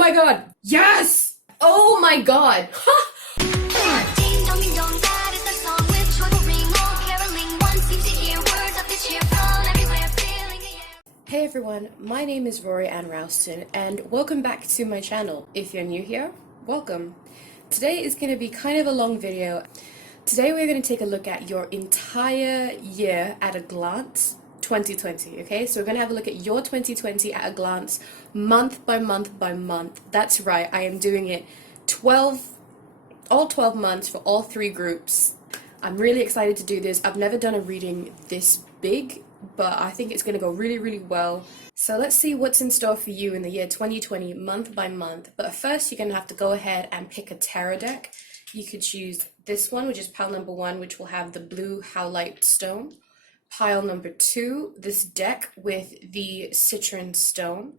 my god! Yes! Oh my god! Hey everyone, my name is rory.a.rauston and welcome back to my channel. If you're new here, welcome. Today is going to be kind of a long video. Today we're going to take a look at your entire year at a glance, 2020, okay? So we're going to have a look at your 2020 at a glance, month by month by month. That's right, I am doing it all 12 months for all three groups. I'm really excited to do this. I've never done a reading this big, but I think it's going to go really, really well. So let's see what's in store for you in the year 2020, month by month. But first, you're going to have to go ahead and pick a tarot deck. You could choose this one, which is pile number 1, which will have the blue howlite stone. Pile number 2, this deck with the citron stone.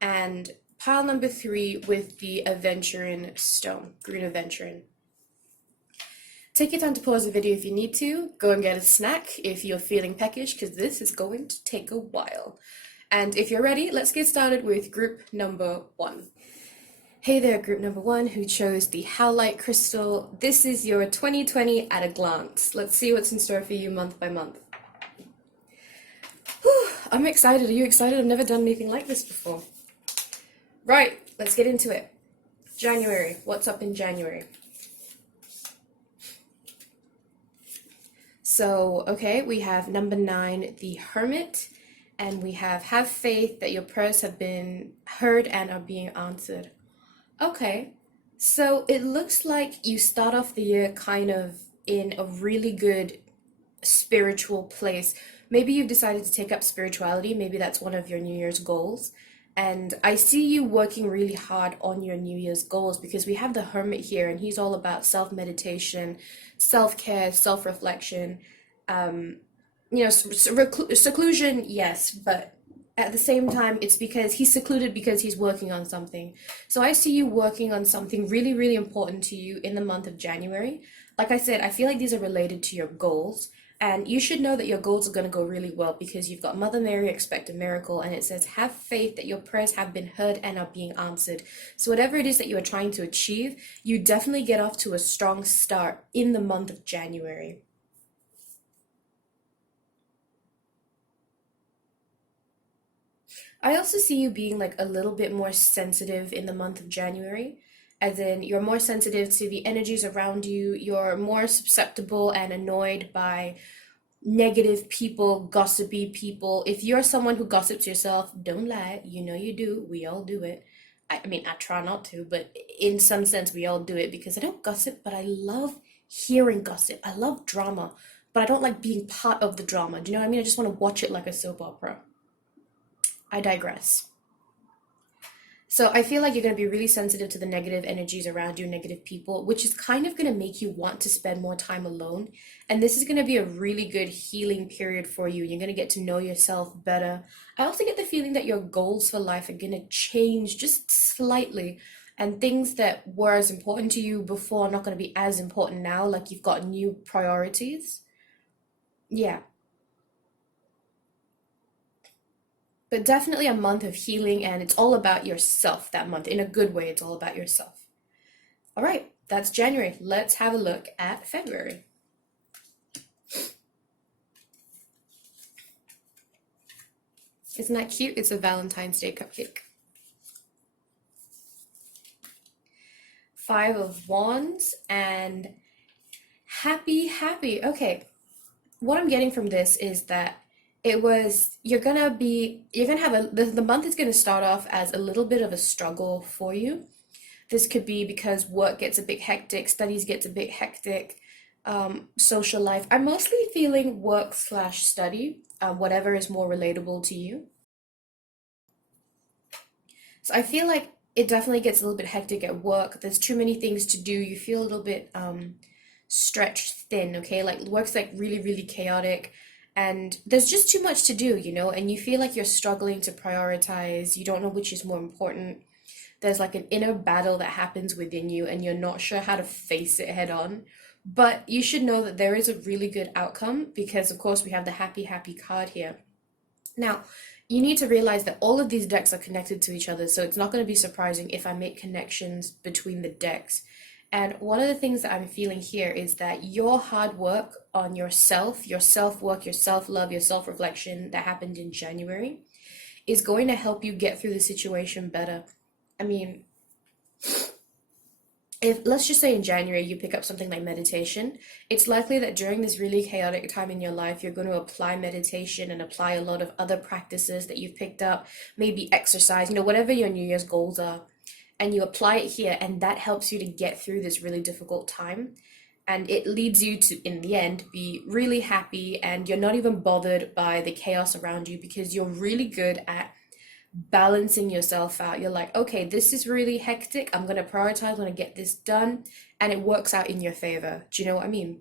And pile number 3 with the aventurine stone, green aventurine. Take your time to pause the video if you need to. Go and get a snack if you're feeling peckish, because this is going to take a while. And if you're ready, let's get started with group number 1. Hey there, group number 1 who chose the howlite crystal. This is your 2020 at a glance. Let's see what's in store for you month by month. Whew, I'm excited. Are you excited? I've never done anything like this before. Right, let's get into it. January. What's up in January? So, okay, we have number 9, the Hermit, and we have faith that your prayers have been heard and are being answered. Okay, so it looks like you start off the year kind of in a really good spiritual place. Maybe you've decided to take up spirituality, maybe that's one of your New Year's goals. And I see you working really hard on your New Year's goals because we have the Hermit here and he's all about self-meditation, self-care, self-reflection. Seclusion, yes, but at the same time, it's because he's secluded because he's working on something. So I see you working on something really, really important to you in the month of January. Like I said, I feel like these are related to your goals. And you should know that your goals are going to go really well because you've got Mother Mary, expect a miracle, and it says, have faith that your prayers have been heard and are being answered. So whatever it is that you are trying to achieve, you definitely get off to a strong start in the month of January. I also see you being like a little bit more sensitive in the month of January. As in, you're more sensitive to the energies around you, you're more susceptible and annoyed by negative people, gossipy people. If you're someone who gossips yourself, don't lie, you know you do, we all do it. I mean, I try not to, but in some sense we all do it because I don't gossip, but I love hearing gossip. I love drama, but I don't like being part of the drama. Do you know what I mean? I just want to watch it like a soap opera. I digress. So I feel like you're going to be really sensitive to the negative energies around you, negative people, which is kind of going to make you want to spend more time alone. And this is going to be a really good healing period for you. You're going to get to know yourself better. I also get the feeling that your goals for life are going to change just slightly. And things that were as important to you before are not going to be as important now, like you've got new priorities. Yeah. But definitely a month of healing, and it's all about yourself that month. In a good way, it's all about yourself. All right, that's January. Let's have a look at February. Isn't that cute? It's a Valentine's Day cupcake. 5 of Wands and happy. Okay, what I'm getting from this is that you're gonna have the month is gonna start off as a little bit of a struggle for you. This could be because work gets a bit hectic, studies gets a bit hectic, social life. I'm mostly feeling work/study, whatever is more relatable to you. So I feel like it definitely gets a little bit hectic at work. There's too many things to do. You feel a little bit stretched thin, okay? Like work's like really, really chaotic. And there's just too much to do, you know, and you feel like you're struggling to prioritize. You don't know which is more important. There's like an inner battle that happens within you and you're not sure how to face it head on. But you should know that there is a really good outcome because, of course, we have the happy card here. Now, You need to realize that all of these decks are connected to each other, so it's not going to be surprising if I make connections between the decks. And one of the things that I'm feeling here is that your hard work on yourself, your self work, your self love, your self reflection that happened in January is going to help you get through the situation better. I mean, if let's just say in January you pick up something like meditation, it's likely that during this really chaotic time in your life, you're going to apply meditation and apply a lot of other practices that you've picked up, maybe exercise, whatever your New Year's goals are, and you apply it here, and that helps you to get through this really difficult time. And it leads you to, in the end, be really happy, and you're not even bothered by the chaos around you because you're really good at balancing yourself out. You're like, okay, this is really hectic. I'm going to prioritize, I'm going to get this done. And it works out in your favor. Do you know what I mean?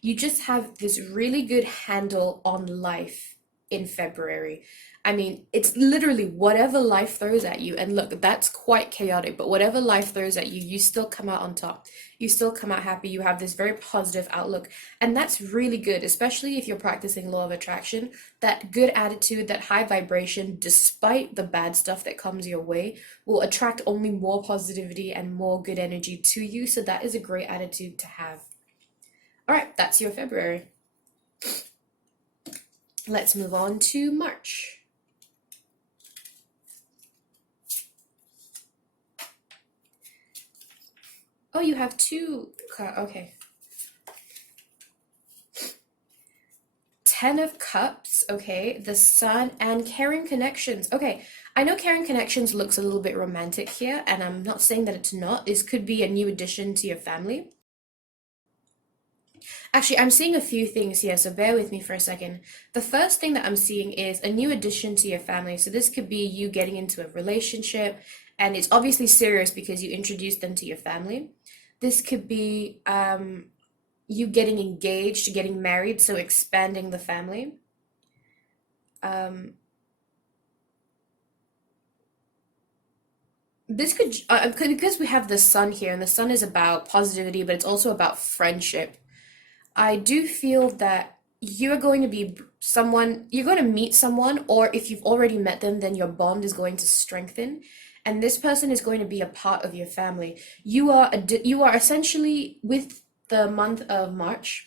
You just have this really good handle on life in February. I mean, it's literally whatever life throws at you. And look, that's quite chaotic, but whatever life throws at you, you still come out on top. You still come out happy. You have this very positive outlook. And that's really good, especially if you're practicing law of attraction. That good attitude, that high vibration, despite the bad stuff that comes your way, will attract only more positivity and more good energy to you. So that is a great attitude to have. All right, that's your February. Let's move on to March. Oh, you have two. Okay. 10 of Cups, okay, the Sun, and Caring Connections. Okay, I know Caring Connections looks a little bit romantic here, and I'm not saying that it's not. This could be a new addition to your family. Actually, I'm seeing a few things here, so bear with me for a second. The first thing that I'm seeing is a new addition to your family. So this could be you getting into a relationship, and it's obviously serious because you introduced them to your family. This could be you getting engaged, getting married, so expanding the family. Um, this could because we have the Sun here, and the Sun is about positivity, but it's also about friendship. I do feel that you're going to be someone, you're going to meet someone, or if you've already met them, then your bond is going to strengthen. And this person is going to be a part of your family. You are essentially, with the month of March,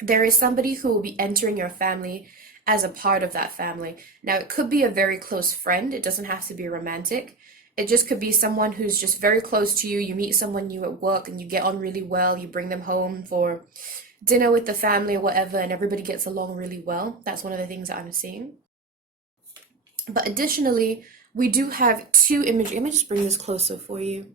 there is somebody who will be entering your family as a part of that family. Now, it could be a very close friend. It doesn't have to be romantic. It just could be someone who's just very close to you. You meet someone new at work and you get on really well. You bring them home for dinner with the family or whatever, and everybody gets along really well. That's one of the things that I'm seeing. But additionally, we do have two images. Let me just bring this closer for you.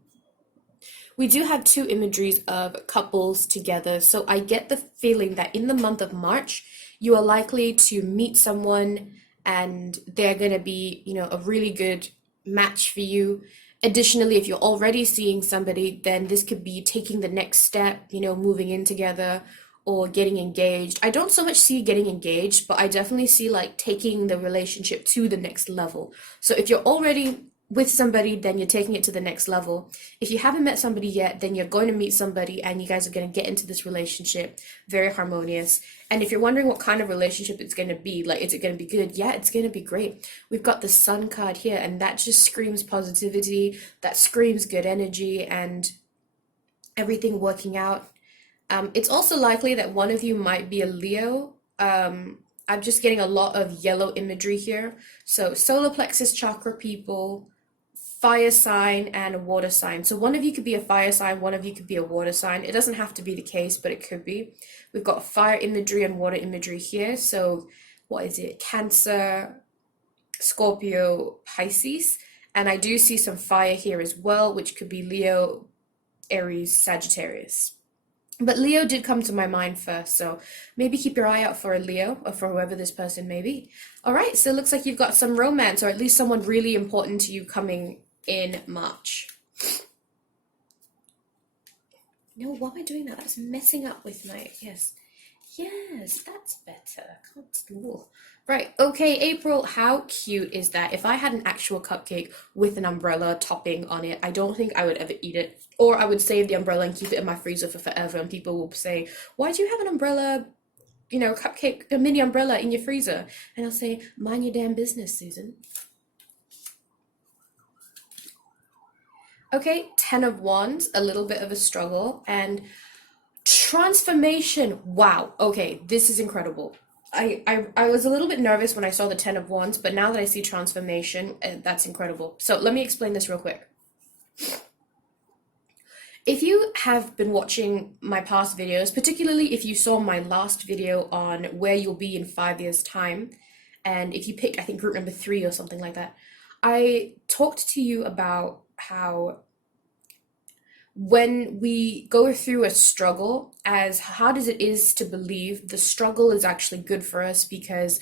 We do have two imageries of couples together. So I get the feeling that in the month of March, you are likely to meet someone and they're going to be, a really good match for you. Additionally, if you're already seeing somebody, then this could be taking the next step, moving in together or getting engaged. I don't so much see getting engaged, but I definitely see like taking the relationship to the next level. So if you're already with somebody, then you're taking it to the next level. If you haven't met somebody yet, then you're going to meet somebody and you guys are going to get into this relationship, very harmonious. And if you're wondering what kind of relationship it's going to be, like, is it going to be good? Yeah, it's going to be great. We've got the Sun card here, and that just screams positivity, that screams good energy and everything working out. It's also likely that one of you might be a Leo. I'm just getting a lot of yellow imagery here. So solar plexus chakra people, fire sign, and a water sign. So one of you could be a fire sign, one of you could be a water sign. It doesn't have to be the case, but it could be. We've got fire imagery and water imagery here. So what is it? Cancer, Scorpio, Pisces. And I do see some fire here as well, which could be Leo, Aries, Sagittarius. But Leo did come to my mind first, so maybe keep your eye out for a Leo or for whoever this person may be. All right, so it looks like you've got some romance or at least someone really important to you coming in March. No, why am I doing that? That's messing up with my, yes. Yes, that's better. Cool. Right, okay, April, how cute is that? If I had an actual cupcake with an umbrella topping on it, I don't think I would ever eat it. Or I would save the umbrella and keep it in my freezer for forever, and people will say, why do you have an umbrella cupcake, a mini umbrella in your freezer. And I'll say, mind your damn business, Susan. Okay, 10 of Wands, a little bit of a struggle. And transformation. Wow. Okay, this is incredible. I was a little bit nervous when I saw the 10 of Wands, but now that I see transformation, that's incredible. So let me explain this real quick. If you have been watching my past videos, particularly if you saw my last video on where you'll be in 5 years' time, and if you picked, I think, group number 3 or something like that, I talked to you about how when we go through a struggle, as hard as it is to believe, the struggle is actually good for us because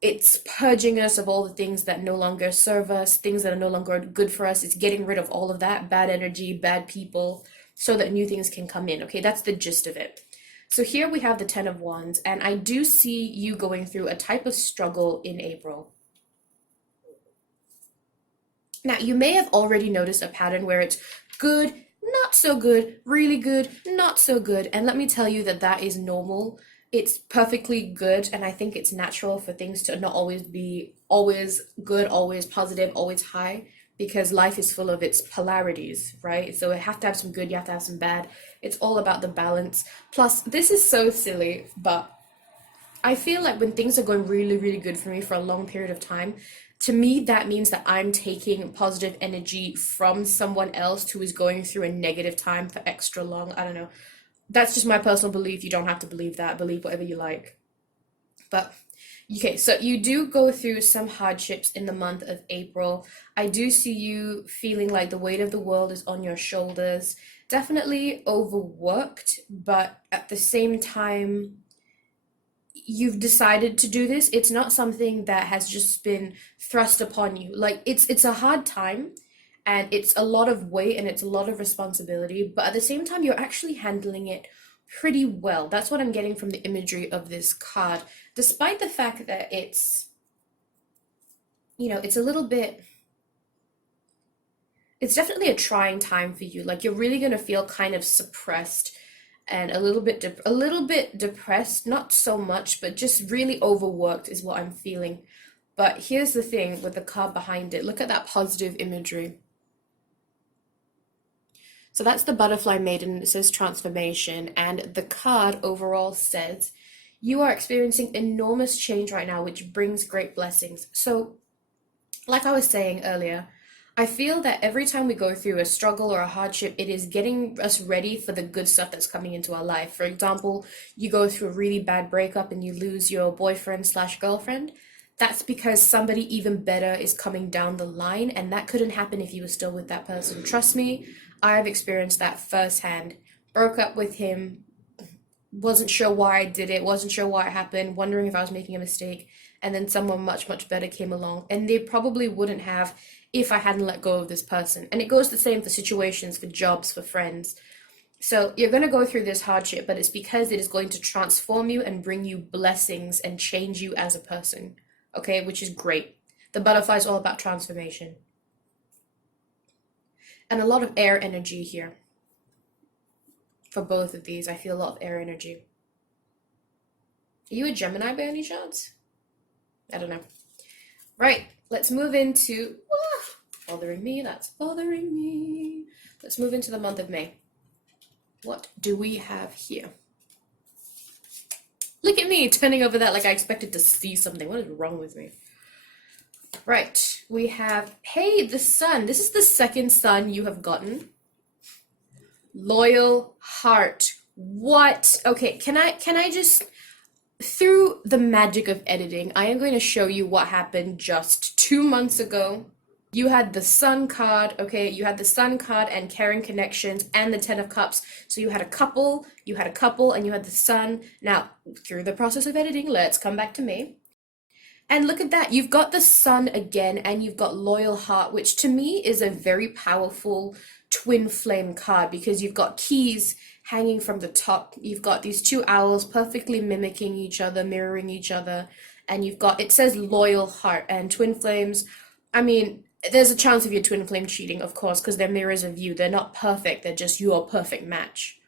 it's purging us of all the things that no longer serve us, things that are no longer good for us. It's getting rid of all of that bad energy, bad people, so that new things can come in. Okay, that's the gist of it. So here we have the 10 of Wands, and I do see you going through a type of struggle in April. Now, you may have already noticed a pattern where it's good, not so good, really good, not so good. And let me tell you that that is normal. It's perfectly good, and I think it's natural for things to not always be always good, always positive, always high, because life is full of its polarities, right? So you have to have some good, you have to have some bad. It's all about the balance. Plus, this is so silly, but I feel like when things are going really, really good for me for a long period of time, to me, that means that I'm taking positive energy from someone else who is going through a negative time for extra long. I don't know. That's just my personal belief. You don't have to believe that. Believe whatever you like. But, okay, so you do go through some hardships in the month of April. I do see you feeling like the weight of the world is on your shoulders. Definitely overworked, but at the same time, you've decided to do this. It's not something that has just been thrust upon you. Like, it's a hard time, and it's a lot of weight and it's a lot of responsibility, but at the same time you're actually handling it pretty well. That's what I'm getting from the imagery of this card, despite the fact that it's it's a little bit, it's definitely a trying time for you. Like, you're really going to feel kind of suppressed and a little bit depressed, not so much, but just really overworked is what I'm feeling. But here's the thing with the card behind it. Look at that positive imagery. So that's the butterfly maiden. It says transformation, and the card overall says you are experiencing enormous change right now, which brings great blessings. So, like I was saying earlier, I feel that every time we go through a struggle or a hardship, it is getting us ready for the good stuff that's coming into our life. For example, you go through a really bad breakup and you lose your boyfriend slash girlfriend. That's because somebody even better is coming down the line, and that couldn't happen if you were still with that person. Trust me, I've experienced that firsthand. Broke up with him, wasn't sure why I did it, wasn't sure why it happened, wondering if I was making a mistake, and then someone much, much better came along, and they probably wouldn't have if I hadn't let go of this person. And it goes the same for situations, for jobs, for friends. So you're going to go through this hardship, but it's because it is going to transform you and bring you blessings and change you as a person. Okay, which is great. The butterfly is all about transformation. And a lot of air energy here. For both of these, I feel a lot of air energy. Are you a Gemini by any chance? I don't know. Right, let's move into... bothering me, that's bothering me. Let's move into the month of May. What do we have here? Look at me turning over that like I expected to see something. What is wrong with me? Right, we have, hey, the sun. This is the second sun you have gotten. Loyal heart. What? Okay, can I just, through the magic of editing, I am going to show you what happened just 2 months ago. You had the Sun card, okay? You had the Sun card and caring connections and the Ten of Cups. So you had a couple, and you had the Sun. Now, through the process of editing, let's come back to me. And look at that. You've got the Sun again, and you've got Loyal Heart, which to me is a very powerful twin flame card because you've got keys hanging from the top. You've got these two owls perfectly mimicking each other, mirroring each other. And you've got, it says Loyal Heart and twin flames. I mean, there's a chance of your twin flame cheating, of course, because they're mirrors of you. They're not perfect. They're just your perfect match.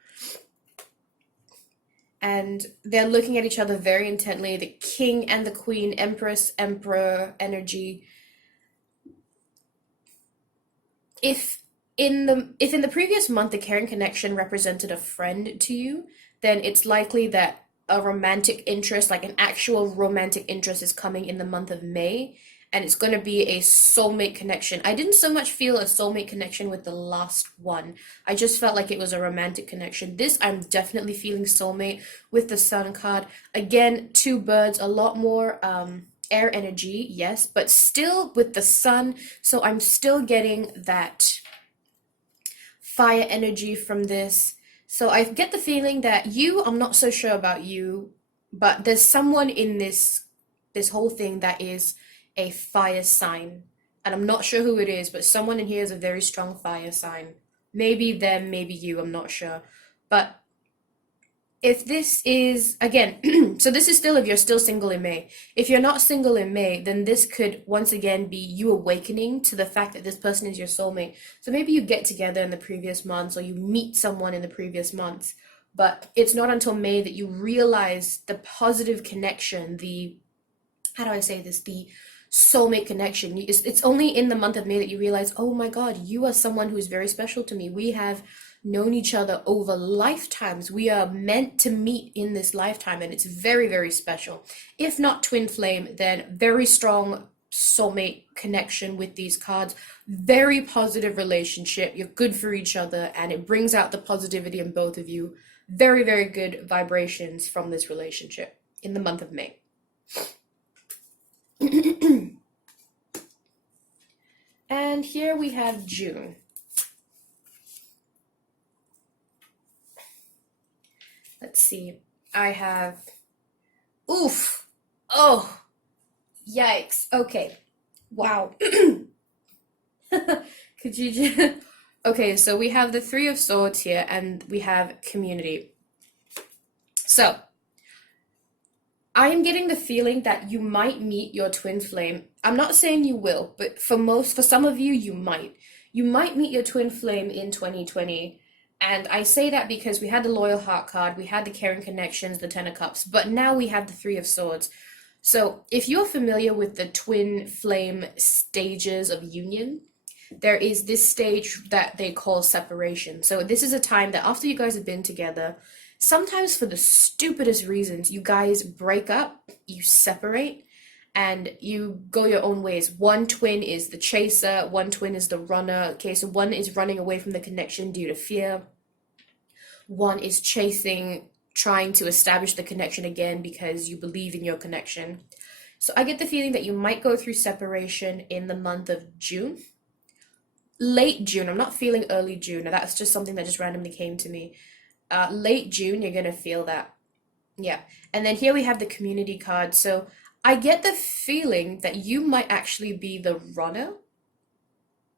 and they're looking at each other very intently. The king and the queen, empress, emperor energy. If in the previous month the caring connection represented a friend to you, then it's likely that a romantic interest, like an actual romantic interest, is coming in the month of May, and it's going to be a soulmate connection. I didn't so much feel a soulmate connection with the last one. I just felt like it was a romantic connection. This, I'm definitely feeling soulmate with the Sun card. Again, two birds, a lot more air energy, yes, but still with the Sun, so I'm still getting that fire energy from this. So I get the feeling that I'm not so sure about you, but there's someone in this whole thing that is a fire sign. And I'm not sure who it is, but someone in here is a very strong fire sign. Maybe them, maybe you, I'm not sure. But if this is, again, so this is still if you're still single in May. If you're not single in May, then this could once again be you awakening to the fact that this person is your soulmate. So maybe you get together in the previous months or you meet someone in the previous months, but it's not until May that you realize the positive connection, how do I say this, the soulmate connection. It's only in the month of May that you realize, oh my God, you are someone who is very special to me. We have known each other over lifetimes. We are meant to meet in this lifetime, and it's very, very special. If not twin flame, then very strong soulmate connection with these cards. Very positive relationship. You're good for each other, and it brings out the positivity in both of you. Very, very good vibrations from this relationship in the month of May. And here we have June. Let's see. I have, oof, oh, yikes. Okay, wow. Could you just, okay, so we have the Three of Swords here, and we have community. So, I am getting the feeling that you might meet your twin flame. I'm not saying you will, but for some of you, you might. You might meet your twin flame in 2020. And I say that because we had the Loyal Heart card, we had the Caring Connections, the Ten of Cups, but now we have the Three of Swords. So if you're familiar with the twin flame stages of union, there is this stage that they call separation. So this is a time that after you guys have been together, sometimes for the stupidest reasons, you guys break up, you separate, and you go your own ways. One twin is the chaser, one twin is the runner. Okay, so one is running away from the connection due to fear. One is chasing, trying to establish the connection again because you believe in your connection. So I get the feeling that you might go through separation in the month of June. Late June, I'm not feeling early June. That's just something that just randomly came to me. Late June, you're going to feel that. Yeah. And then here we have the community card. So I get the feeling that you might actually be the runner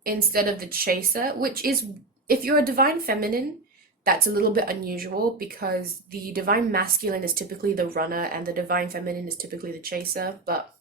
instead of the chaser, which is, if you're a divine feminine, that's a little bit unusual because the divine masculine is typically the runner and the divine feminine is typically the chaser. But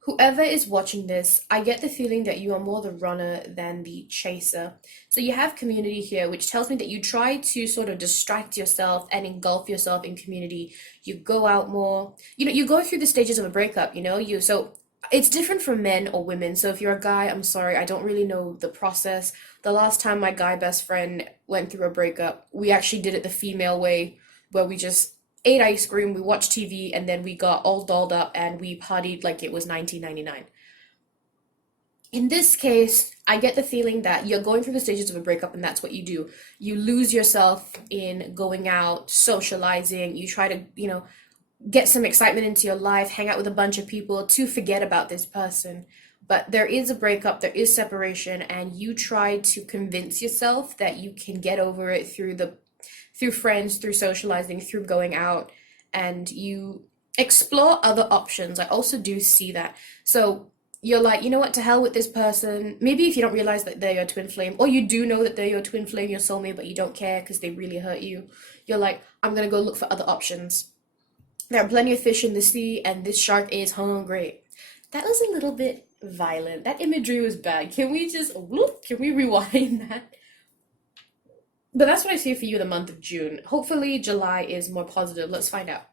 whoever is watching this, I get the feeling that you are more the runner than the chaser. So you have community here, which tells me that you try to sort of distract yourself and engulf yourself in community. You go out more. You go through the stages of a breakup, so it's different for men or women. So if you're a guy, I'm sorry, I don't really know the process. The last time my guy best friend went through a breakup, we actually did it the female way, where we just ate ice cream, we watched TV, and then we got all dolled up and we partied like it was 1999. In this case, I get the feeling that you're going through the stages of a breakup and that's what you do. You lose yourself in going out, socializing, you try to, get some excitement into your life, hang out with a bunch of people to forget about this person. But there is a breakup, there is separation, and you try to convince yourself that you can get over it through friends, through socializing, through going out, and you explore other options. I also do see that. So you're like, you know what, to hell with this person. Maybe if you don't realize that they're your twin flame, or you do know that they're your twin flame, your soulmate, but you don't care because they really hurt you. You're like, I'm going to go look for other options. There are plenty of fish in the sea, and this shark is hungry. That was a little bit violent. That imagery was bad. Can we rewind that? But that's what I see for you the month of June. Hopefully July is more positive. Let's find out.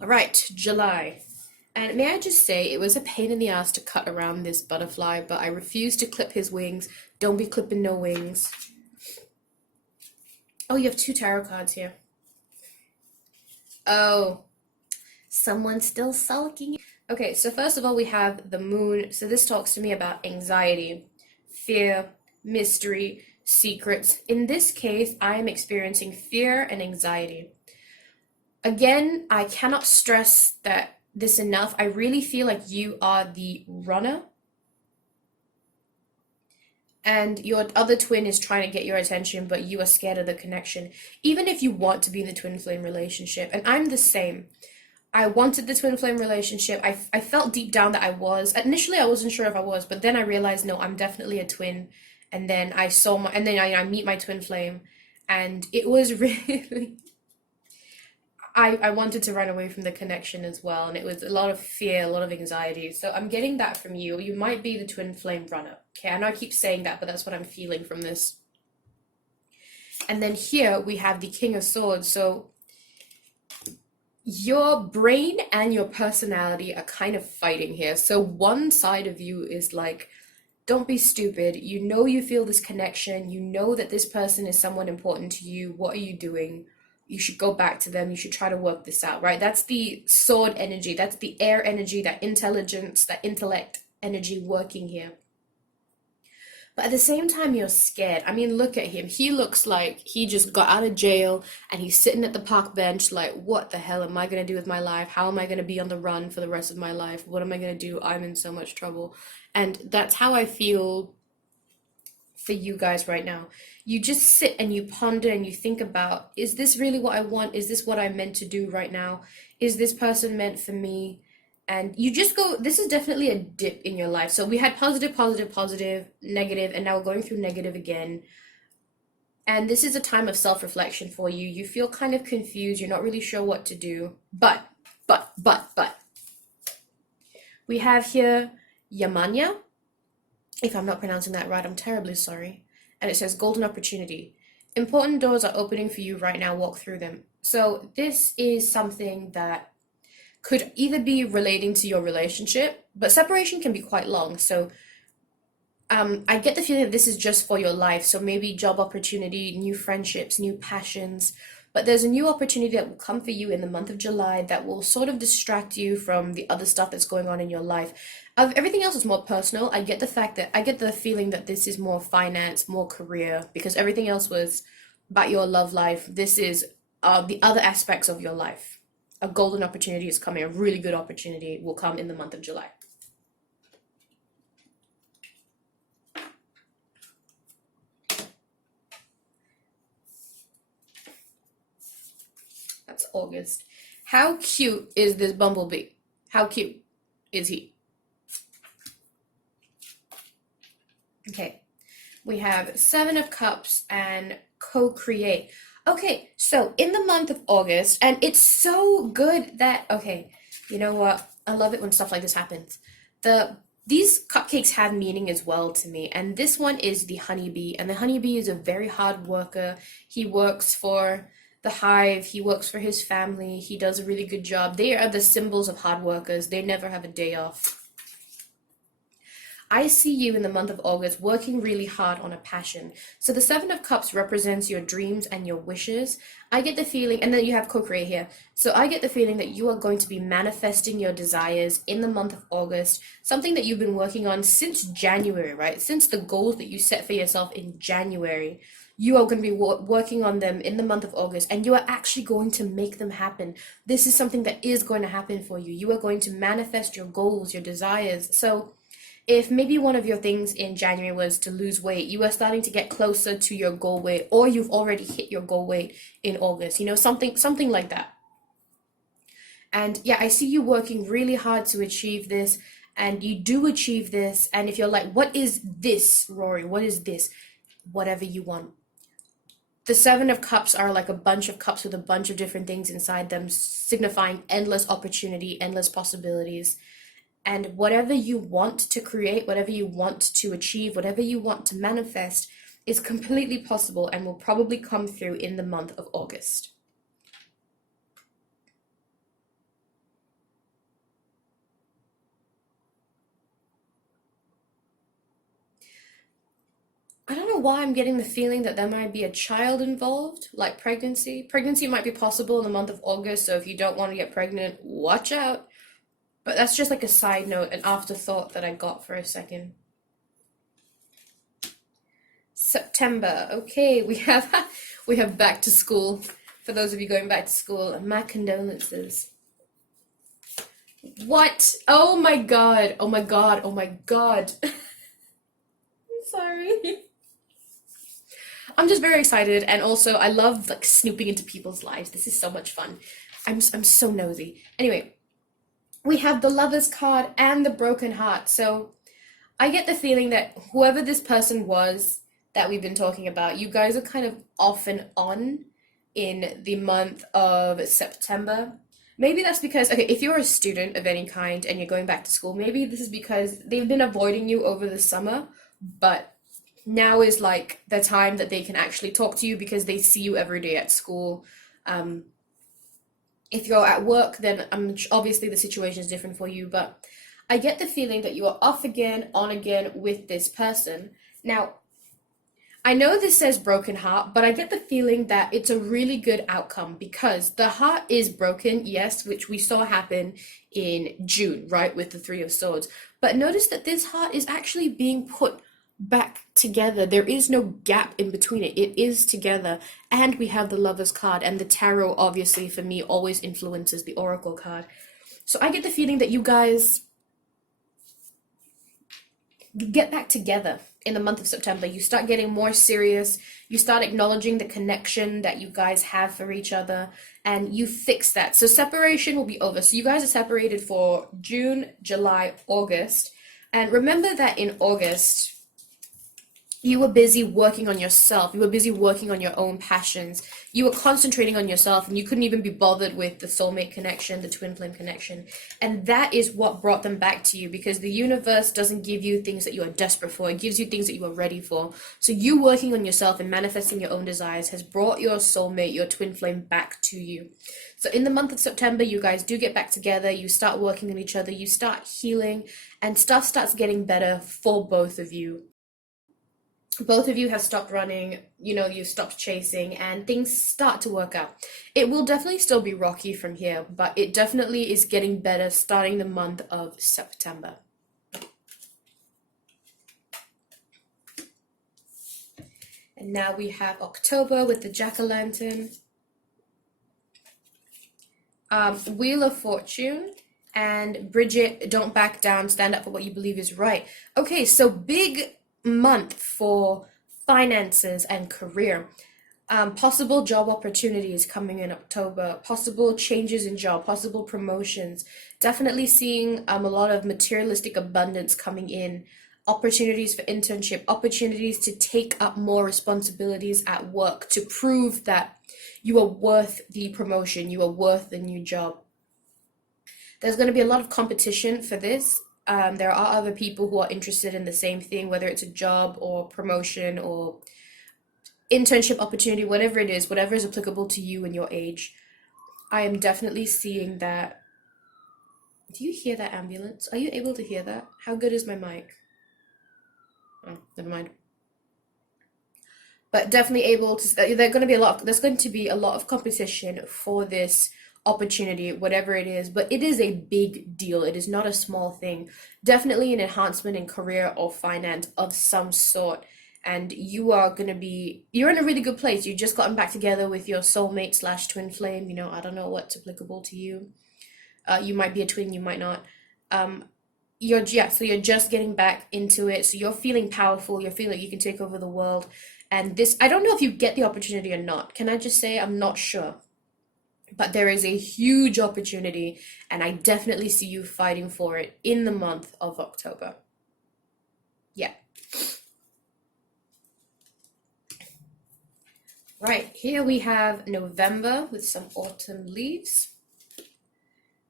All right, July. And may I just say, it was a pain in the ass to cut around this butterfly, but I refused to clip his wings. Don't be clipping no wings. Oh, you have two tarot cards here. Oh, someone's still sulking. Okay, so first of all, we have the moon. So this talks to me about anxiety, fear, mystery, secrets. In this case, I am experiencing fear and anxiety. Again, I cannot stress that this enough. I really feel like you are the runner and your other twin is trying to get your attention, but you are scared of the connection. Even if you want to be in the twin flame relationship, and I'm the same. I wanted the twin flame relationship. I felt deep down that I was. Initially, I wasn't sure if I was, but then I realized, no, I'm definitely a twin. And then I meet my twin flame, and it was really, I wanted to run away from the connection as well, and it was a lot of fear, a lot of anxiety. So I'm getting that from you. You might be the twin flame runner. Okay, I know I keep saying that, but that's what I'm feeling from this. And then here we have the King of Swords. So your brain and your personality are kind of fighting here. So one side of you is like, don't be stupid. You know you feel this connection. You know that this person is someone important to you. What are you doing? You should go back to them. You should try to work this out, right? That's the sword energy. That's the air energy, that intelligence, that intellect energy working here. But at the same time, you're scared. I mean, look at him. He looks like he just got out of jail and he's sitting at the park bench like, what the hell am I going to do with my life? How am I going to be on the run for the rest of my life? What am I going to do? I'm in so much trouble. And that's how I feel for you guys right now. You just sit and you ponder and you think about, is this really what I want? Is this what I'm meant to do right now? Is this person meant for me? And you just go, this is definitely a dip in your life. So we had positive, positive, positive, negative, and now we're going through negative again. And this is a time of self-reflection for you. You feel kind of confused. You're not really sure what to do. But, we have here Yamanya. If I'm not pronouncing that right, I'm terribly sorry. And it says golden opportunity. Important doors are opening for you right now. Walk through them. So this is something that could either be relating to your relationship, but separation can be quite long. So I get the feeling that this is just for your life. So maybe job opportunity, new friendships, new passions. But there's a new opportunity that will come for you in the month of July that will sort of distract you from the other stuff that's going on in your life. Everything else is more personal. I get the feeling that this is more finance, more career, because everything else was about your love life. This is the other aspects of your life. A golden opportunity is coming. A really good opportunity will come in the month of July. That's August. How cute is this bumblebee? How cute is he? Okay, we have Seven of Cups and co-create. Okay, so in the month of August, and it's so good that, okay, you know what? I love it when stuff like this happens. These cupcakes have meaning as well to me, and this one is the honeybee, and the honeybee is a very hard worker. He works for the hive, he works for his family, he does a really good job. They are the symbols of hard workers. They never have a day off. I see you in the month of August working really hard on a passion. So the Seven of Cups represents your dreams and your wishes. I get the feeling, and then you have co-create here. So I get the feeling that you are going to be manifesting your desires in the month of August, something that you've been working on since January, right? Since the goals that you set for yourself in January. You are going to be working on them in the month of August, and you are actually going to make them happen. This is something that is going to happen for you. You are going to manifest your goals, your desires. So if maybe one of your things in January was to lose weight, you are starting to get closer to your goal weight, or you've already hit your goal weight in August, something like that. And yeah, I see you working really hard to achieve this, and you do achieve this. And if you're like, what is this, Rory? What is this? Whatever you want. The Seven of Cups are like a bunch of cups with a bunch of different things inside them, signifying endless opportunity, endless possibilities. And whatever you want to create, whatever you want to achieve, whatever you want to manifest is completely possible and will probably come through in the month of August. I don't know why I'm getting the feeling that there might be a child involved, like pregnancy. Pregnancy might be possible in the month of August, so if you don't want to get pregnant, watch out. But that's just like a side note, an afterthought that I got for a second. September. Okay, we have we have back to school. For those of you going back to school, my condolences. What? Oh my god. Oh my god. Oh my god. I'm sorry. I'm just very excited, and also I love like snooping into people's lives. This is so much fun. I'm so nosy. Anyway, we have the Lover's card and the Broken Heart. So I get the feeling that whoever this person was that we've been talking about, you guys are kind of off and on in the month of September. Maybe that's because, okay, if you're a student of any kind and you're going back to school, maybe this is because they've been avoiding you over the summer, but now is like the time that they can actually talk to you because they see you every day at school. If you're at work, then obviously the situation is different for you, but I get the feeling that you are off again, on again with this person. Now, I know this says broken heart, but I get the feeling that it's a really good outcome because the heart is broken, yes, which we saw happen in June, right, with the Three of Swords. But notice that this heart is actually being put back together. There is no gap in between it. It is together. And we have the Lover's card, and the tarot, obviously, for me, always influences the Oracle card. So I get the feeling that you guys get back together in the month of September. You start getting more serious. You start acknowledging the connection that you guys have for each other, and you fix that. So separation will be over. So you guys are separated for June, July, August. And remember that in August, you were busy working on yourself. You were busy working on your own passions. You were concentrating on yourself, and you couldn't even be bothered with the soulmate connection, the twin flame connection. And that is what brought them back to you, because the universe doesn't give you things that you are desperate for. It gives you things that you are ready for. So you working on yourself and manifesting your own desires has brought your soulmate, your twin flame, back to you. So in the month of September, you guys do get back together. You start working on each other. You start healing, and stuff starts getting better for both of you. Both of you have stopped running, you've stopped chasing, and things start to work out. It will definitely still be rocky from here, but it definitely is getting better starting the month of September. And now we have October with the jack-o'-lantern, Wheel of Fortune, and Bridget, don't back down, stand up for what you believe is right. Okay, so big month for finances and career. Possible job opportunities coming in October, possible changes in job, possible promotions, definitely seeing a lot of materialistic abundance coming in, opportunities for internship, opportunities to take up more responsibilities at work to prove that you are worth the promotion, you are worth the new job. There's going to be a lot of competition for this. There are other people who are interested in the same thing, whether it's a job or promotion or internship opportunity, whatever it is, whatever is applicable to you and your age. I am definitely seeing that. Do you hear that ambulance? Are you able to hear that? How good is my mic? Oh, never mind. But definitely able to, there's going to be a lot of competition for this opportunity, whatever it is, but it is a big deal. It is not a small thing. Definitely an enhancement in career or finance of some sort. And you're in a really good place. You've just gotten back together with your soulmate / twin flame. I don't know what's applicable to you. You might be a twin, you might not. You're just getting back into it. So you're feeling powerful. You're feeling like you can take over the world. And this, I don't know if you get the opportunity or not. Can I just say I'm not sure? But there is a huge opportunity, and I definitely see you fighting for it in the month of October. Yeah. Right, here we have November with some autumn leaves.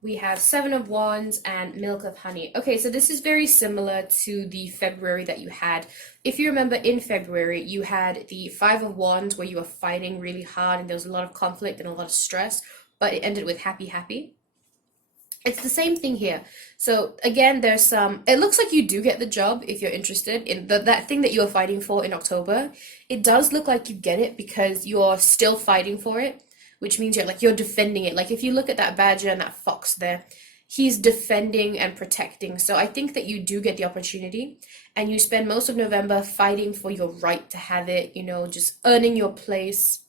We have Seven of Wands and Milk of Honey. Okay, so this is very similar to the February that you had. If you remember, in February, you had the Five of Wands where you were fighting really hard and there was a lot of conflict and a lot of stress, but it ended with happy, happy. It's the same thing here. So again, there's some, it looks like you do get the job if you're interested in that thing that you were fighting for in October. It does look like you get it because you're still fighting for it, which means you're defending it. Like if you look at that badger and that fox there, he's defending and protecting. So I think that you do get the opportunity and you spend most of November fighting for your right to have it, just earning your place,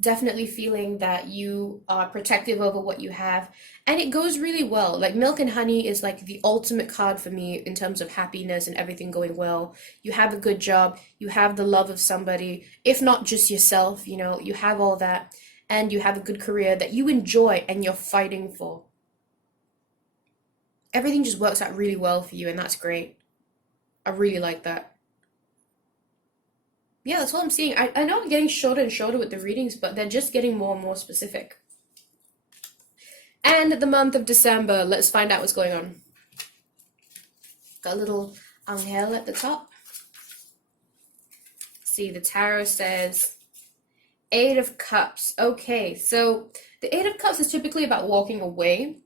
definitely feeling that you are protective over what you have, and it goes really well. Like Milk and Honey is like the ultimate card for me in terms of happiness and everything going well. You have a good job, you have the love of somebody, if not just yourself, you have all that, and you have a good career that you enjoy and you're fighting for. Everything just works out really well for you, and that's great. I really like that. Yeah, that's what I'm seeing. I know I'm getting shorter and shorter with the readings, but they're just getting more and more specific. And the month of December, let's find out what's going on. Got a little angel at the top. See, the tarot says Eight of Cups. Okay, so the Eight of Cups is typically about walking away,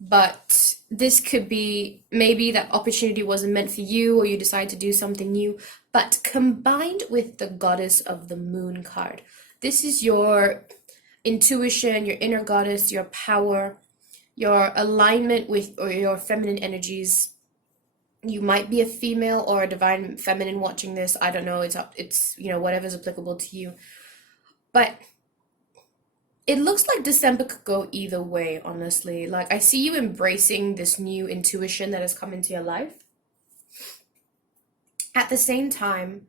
but this could be maybe that opportunity wasn't meant for you or you decide to do something new. But combined with the Goddess of the Moon card, this is your intuition, your inner goddess, your power, your alignment with or your feminine energies. You might be a female or a divine feminine watching this. I don't know. It's whatever's applicable to you. But it looks like December could go either way, honestly. Like I see you embracing this new intuition that has come into your life. At the same time,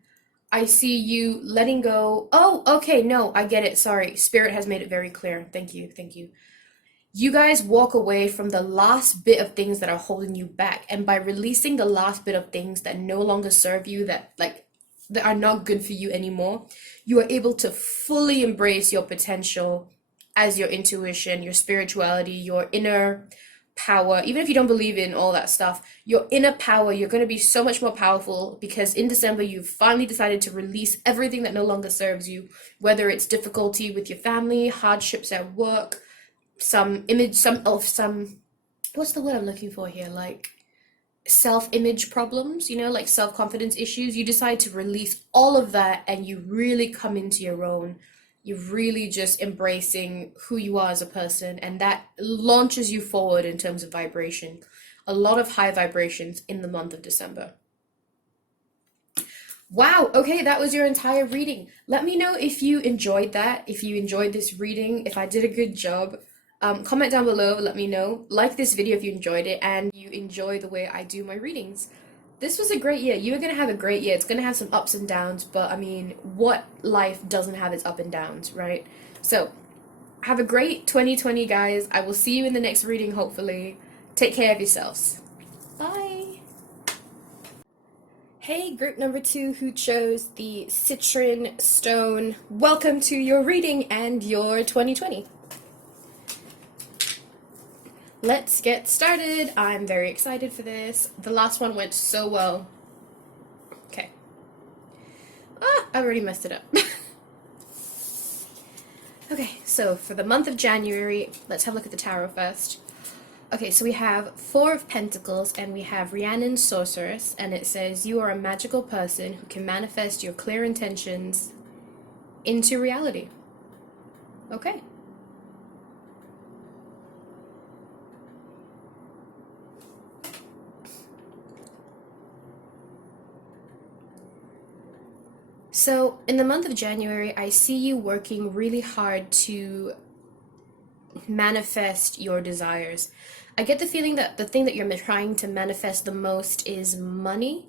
I see you letting go. Oh, okay, no, I get it. Sorry. Spirit has made it very clear. Thank you. Thank you. You guys walk away from the last bit of things that are holding you back. And by releasing the last bit of things that no longer serve you, that are not good for you anymore, you are able to fully embrace your potential as your intuition, your spirituality, your inner power. Even if you don't believe in all that stuff, your inner power, you're going to be so much more powerful because in December you've finally decided to release everything that no longer serves you, whether it's difficulty with your family, hardships at work, some what's the word I'm looking for here, like self-image problems, like self-confidence issues. You decide to release all of that and you really come into your own. You're really just embracing who you are as a person, and that launches you forward in terms of vibration. A lot of high vibrations in the month of December. Wow, okay, that was your entire reading. Let me know if you enjoyed that, if you enjoyed this reading, if I did a good job. Comment down below, let me know. Like this video if you enjoyed it and you enjoy the way I do my readings. This was a great year. You're going to have a great year. It's going to have some ups and downs, but I mean, what life doesn't have its up and downs, right? So, have a great 2020, guys. I will see you in the next reading, hopefully. Take care of yourselves. Bye. Hey, group number 2 who chose the Citron Stone. Welcome to your reading and your 2020. Let's get started. I'm very excited for this. The last one went so well. Okay. I already messed it up. Okay, so for the month of January, let's have a look at the tarot first. Okay, so we have Four of Pentacles and we have Rhiannon Sorceress, and it says you are a magical person who can manifest your clear intentions into reality. Okay. So in the month of January, I see you working really hard to manifest your desires. I get the feeling that the thing that you're trying to manifest the most is money,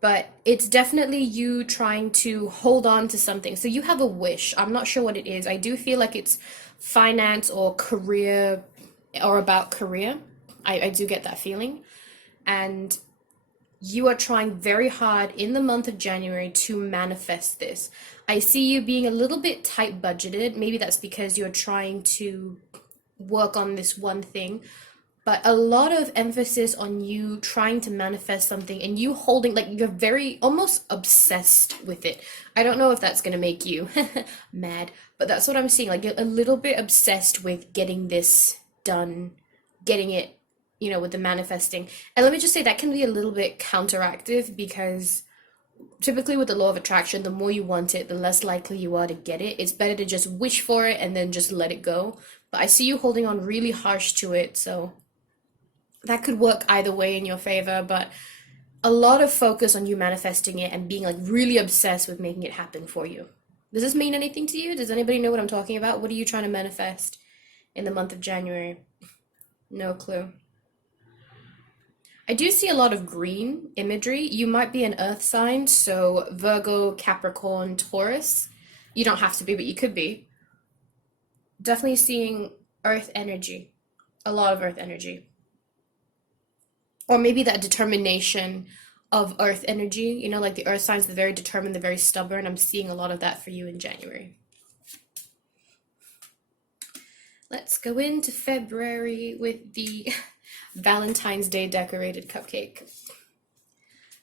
but it's definitely you trying to hold on to something. So you have a wish. I'm not sure what it is. I do feel like it's finance or career or about career. I do get that feeling. And you are trying very hard in the month of January to manifest this. I see you being a little bit tight budgeted. Maybe that's because you're trying to work on this one thing, but a lot of emphasis on you trying to manifest something and you holding, like, you're very almost obsessed with it. I don't know if that's going to make you mad, but that's what I'm seeing. Like, you're a little bit obsessed with getting this done, getting it, with the manifesting. And let me just say that can be a little bit counteractive, because typically with the law of attraction, the more you want it, the less likely you are to get it. It's better to just wish for it and then just let it go. But I see you holding on really harsh to it, so that could work either way in your favor. But a lot of focus on you manifesting it and being like really obsessed with making it happen for you. Does this mean anything to you? Does anybody know what I'm talking about? What are you trying to manifest in the month of January? No clue. I do see a lot of green imagery. You might be an earth sign, so Virgo, Capricorn, Taurus. You don't have to be, but you could be. Definitely seeing earth energy, a lot of earth energy. Or maybe that determination of earth energy, like the earth signs, they're very determined, they're very stubborn. I'm seeing a lot of that for you in January. Let's go into February with the Valentine's Day decorated cupcake.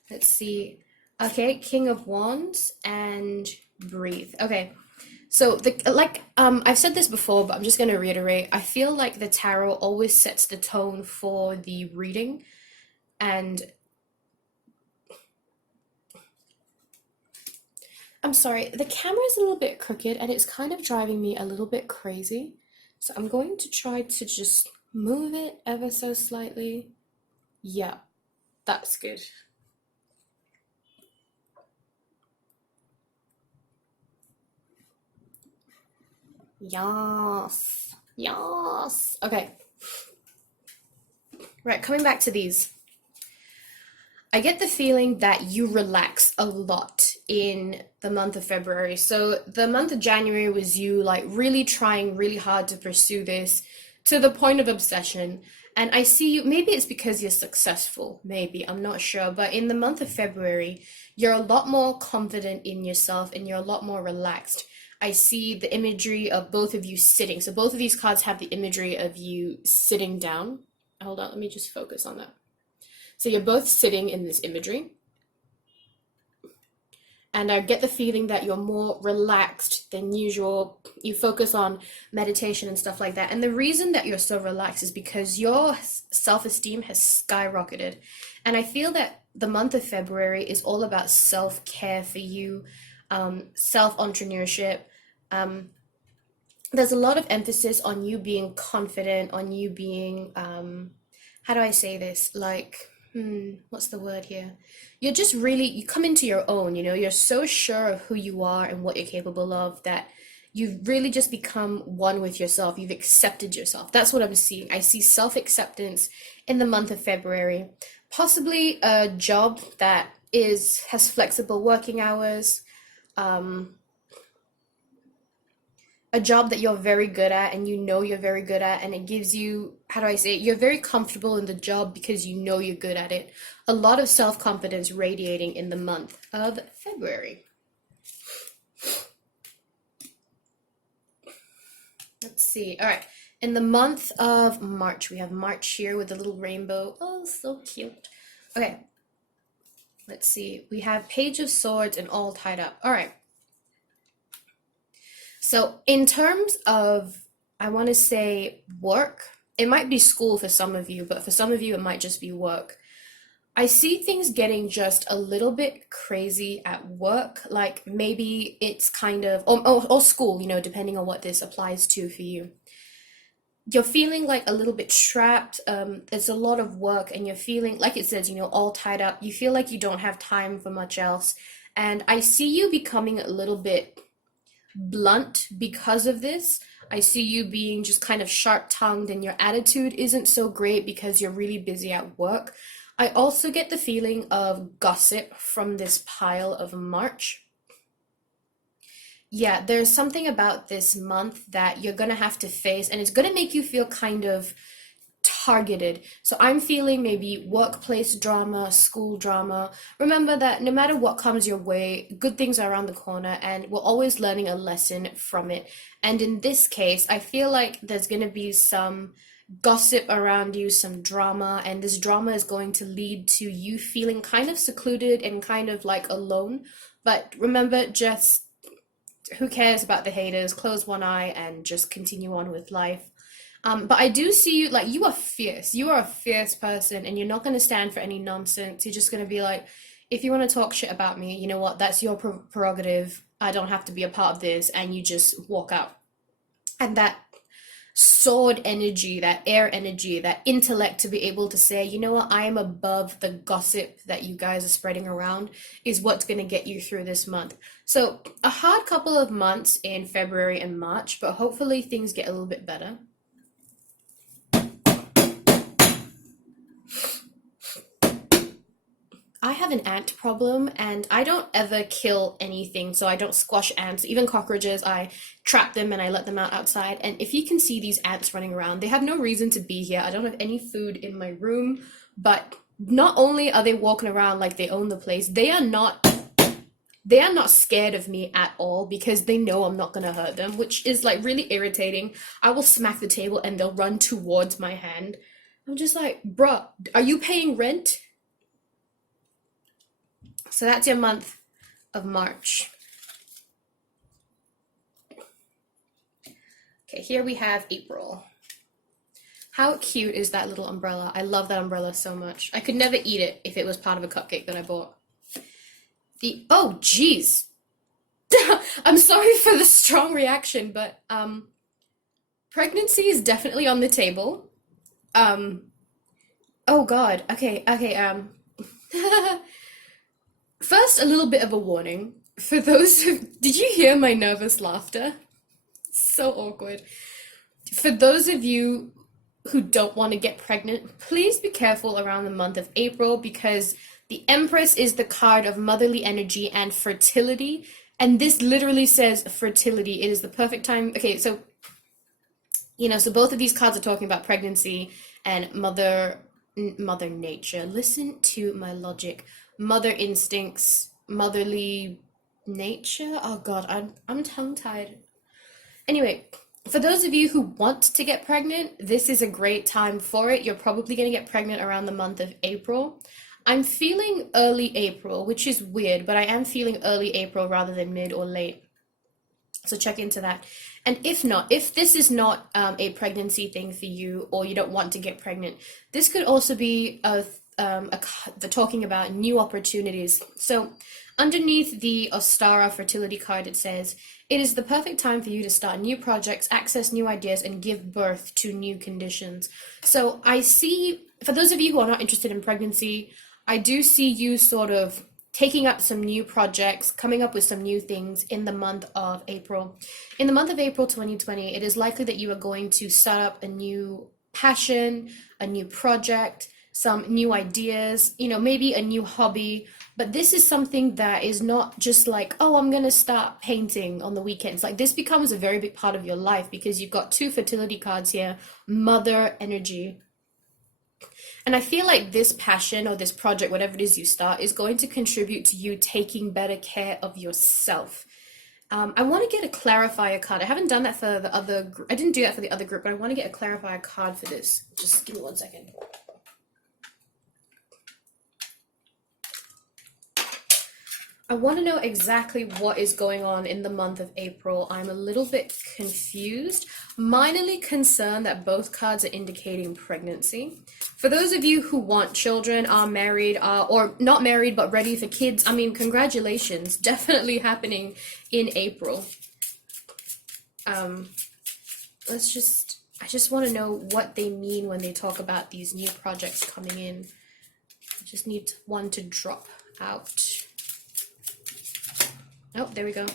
Let's see. Okay, King of Wands and Breathe. Okay, so I've said this before, but I'm just going to reiterate. I feel like the tarot always sets the tone for the reading, and I'm sorry, the camera is a little bit crooked and it's kind of driving me a little bit crazy. So I'm going to try to just move it ever so slightly. Yeah, that's good. Yes. Yes. Okay. Right, coming back to these. I get the feeling that you relax a lot in the month of February. So the month of January was you like really trying really hard to pursue this to the point of obsession. And I see you, maybe it's because you're successful, maybe, I'm not sure. But in the month of February, you're a lot more confident in yourself and you're a lot more relaxed. I see the imagery of both of you sitting. So both of these cards have the imagery of you sitting down. Hold on, let me just focus on that. So you're both sitting in this imagery. And I get the feeling that you're more relaxed than usual. You focus on meditation and stuff like that. And the reason that you're so relaxed is because your self-esteem has skyrocketed. And I feel that the month of February is all about self-care for you, self-entrepreneurship. There's a lot of emphasis on you being confident, on you being, how do I say this? Like, what's the word here? You're just really, you come into your own, you're so sure of who you are and what you're capable of that you've really just become one with yourself. You've accepted yourself. That's what I'm seeing. I see self-acceptance in the month of February. Possibly a job that has flexible working hours, a job that you're very good at and you're very good at, and it gives you, how do I say it? You're very comfortable in the job because you're good at it. A lot of self-confidence radiating in the month of February. Let's see. All right. In the month of March, we have March here with the little rainbow. Oh, so cute. Okay. Let's see. We have Page of Swords and all tied up. All right. So in terms of, I want to say work, it might be school for some of you, but for some of you, it might just be work. I see things getting just a little bit crazy at work. Like maybe it's kind of, or school, depending on what this applies to for you. You're feeling like a little bit trapped. It's a lot of work and you're feeling, like it says, all tied up. You feel like you don't have time for much else. And I see you becoming a little bit blunt because of this. I see you being just kind of sharp-tongued and your attitude isn't so great because you're really busy at work. I also get the feeling of gossip from this pile of March. Yeah, there's something about this month that you're gonna have to face, and it's gonna make you feel kind of targeted. So I'm feeling maybe workplace drama, school drama. Remember that no matter what comes your way, good things are around the corner and we're always learning a lesson from it. And in this case, I feel like there's going to be some gossip around you, some drama, and this drama is going to lead to you feeling kind of secluded and kind of like alone. But remember, just who cares about the haters? Close one eye and just continue on with life. But I do see you like you are fierce. You are a fierce person, and you're not going to stand for any nonsense. You're just going to be like, if you want to talk shit about me, you know what? That's your prerogative. I don't have to be a part of this, and you just walk out. And that sword energy, that air energy, that intellect to be able to say, you know what, I am above the gossip that you guys are spreading around is what's going to get you through this month. So a hard couple of months in February and March, but hopefully things get a little bit better. I have an ant problem and I don't ever kill anything, so I don't squash ants, even cockroaches. I trap them and I let them out outside. And if you can see these ants running around, they have no reason to be here. I don't have any food in my room, but not only are they walking around like they own the place, they are not scared of me at all because they know I'm not gonna hurt them, which is like really irritating. I will smack the table and they'll run towards my hand. I'm just like, bruh, are you paying rent? So that's your month of March. Okay, here we have April. How cute is that little umbrella? I love that umbrella so much. I could never eat it if it was part of a cupcake that I bought. Oh, geez. I'm sorry for the strong reaction, but pregnancy is definitely on the table. Oh God, okay. First, a little bit of a warning. For those who, did you hear my nervous laughter? So awkward. For those of you who don't want to get pregnant, please be careful around the month of April because the Empress is the card of motherly energy and fertility. And this literally says fertility. It is the perfect time. Okay, so, so both of these cards are talking about pregnancy and mother nature. Listen to my logic. Mother instincts, motherly nature. Oh God, I'm tongue-tied. Anyway, for those of you who want to get pregnant, this is a great time for it. You're probably going to get pregnant around the month of April. I'm feeling early April, which is weird, but I am feeling early April rather than mid or late. So check into that. And if not, if this is not a pregnancy thing for you or you don't want to get pregnant, this could also be the talking about new opportunities. So underneath the Ostara fertility card, it says, it is the perfect time for you to start new projects, access new ideas, and give birth to new conditions. So I see, for those of you who are not interested in pregnancy, I do see you sort of taking up some new projects, coming up with some new things in the month of April. In the month of April 2020, it is likely that you are going to start up a new passion, a new project, some new ideas, maybe a new hobby. But this is something that is not just like, oh, I'm going to start painting on the weekends. Like this becomes a very big part of your life because you've got two fertility cards here, mother energy. And I feel like this passion or this project, whatever it is you start, is going to contribute to you taking better care of yourself. I want to get a clarifier card. I haven't done that for the other group. I didn't do that for the other group, but I want to get a clarifier card for this. Just give me 1 second. I want to know exactly what is going on in the month of April. I'm a little bit confused, minorly concerned that both cards are indicating pregnancy. For those of you who want children, are married, or not married but ready for kids, I mean, congratulations, definitely happening in April. I just want to know what they mean when they talk about these new projects coming in. I just need one to drop out. Oh, there we go.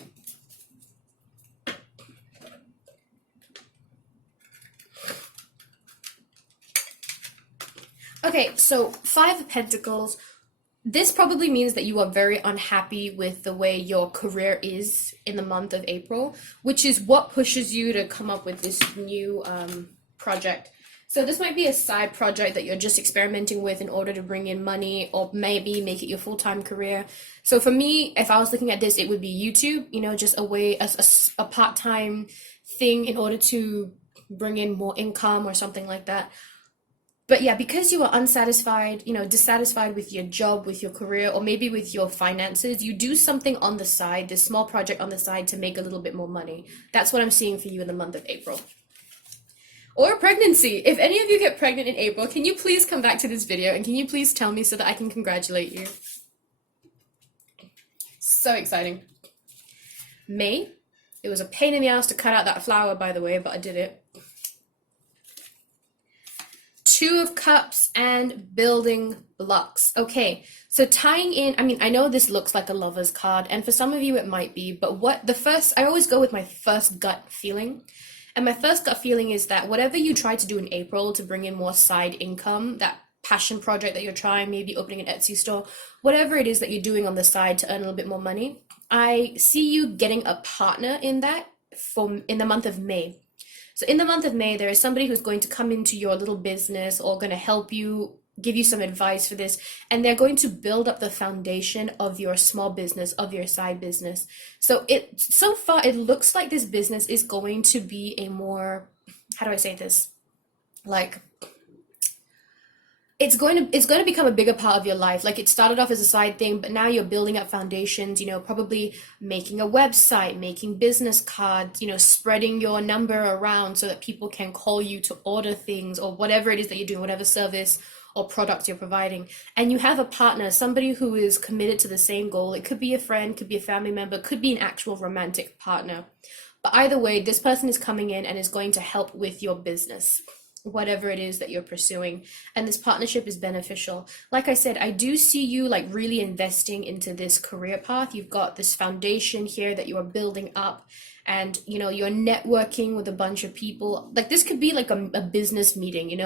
Okay, so 5 of Pentacles. This probably means that you are very unhappy with the way your career is in the month of April, which is what pushes you to come up with this new project. So this might be a side project that you're just experimenting with in order to bring in money or maybe make it your full-time career. So for me, if I was looking at this, it would be YouTube, just a way, a part-time thing in order to bring in more income or something like that. But yeah, because you are unsatisfied, dissatisfied with your job, with your career, or maybe with your finances, you do something on the side, this small project on the side to make a little bit more money. That's what I'm seeing for you in the month of April. Or pregnancy. If any of you get pregnant in April, can you please come back to this video and can you please tell me so that I can congratulate you? So exciting. May. It was a pain in the ass to cut out that flower, by the way, but I did it. Two of Cups and building blocks. Okay, so tying in, I know this looks like a lover's card, and for some of you it might be, but I always go with my first gut feeling. And my first gut feeling is that whatever you try to do in April to bring in more side income, that passion project that you're trying, maybe opening an Etsy store, whatever it is that you're doing on the side to earn a little bit more money, I see you getting a partner in that in the month of May. So in the month of May, there is somebody who's going to come into your little business or going to help you, give you some advice for this, and they're going to build up the foundation of your small business, of your side business. So far it looks like this business is going to be a more, how do I say this? Like, it's going to become a bigger part of your life. Like, it started off as a side thing, but now you're building up foundations, probably making a website, making business cards, spreading your number around so that people can call you to order things or whatever it is that you're doing, whatever service or product you're providing. And you have a partner, somebody who is committed to the same goal. It could be a friend, could be a family member, could be an actual romantic partner. But either way, this person is coming in and is going to help with your business, whatever it is that you're pursuing, and this partnership is beneficial. Like I said, I do see you like really investing into this career path. You've got this foundation here that you are building up, and you're networking with a bunch of people. Like, this could be like a business meeting,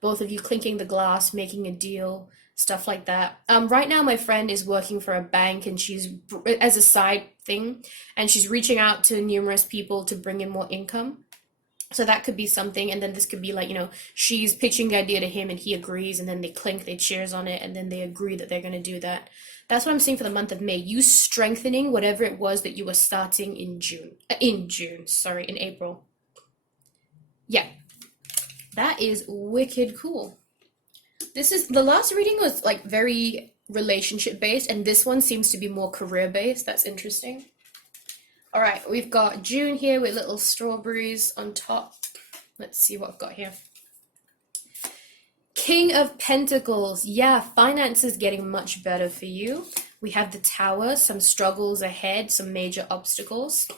both of you clinking the glass, making a deal, stuff like that. Right now my friend is working for a bank, and she's, as a side thing, and she's reaching out to numerous people to bring in more income. So that could be something. And then this could be like, she's pitching the idea to him and he agrees, and then they clink, they cheers on it, and then they agree that they're going to do that. That's what I'm seeing for the month of May. You strengthening whatever it was that you were starting in April. Yeah, that is wicked cool. The last reading was like very relationship based, and this one seems to be more career based. That's interesting. All right, we've got June here with little strawberries on top. Let's see what I've got here. King of Pentacles. Yeah, finances getting much better for you. We have the Tower, some struggles ahead, some major obstacles.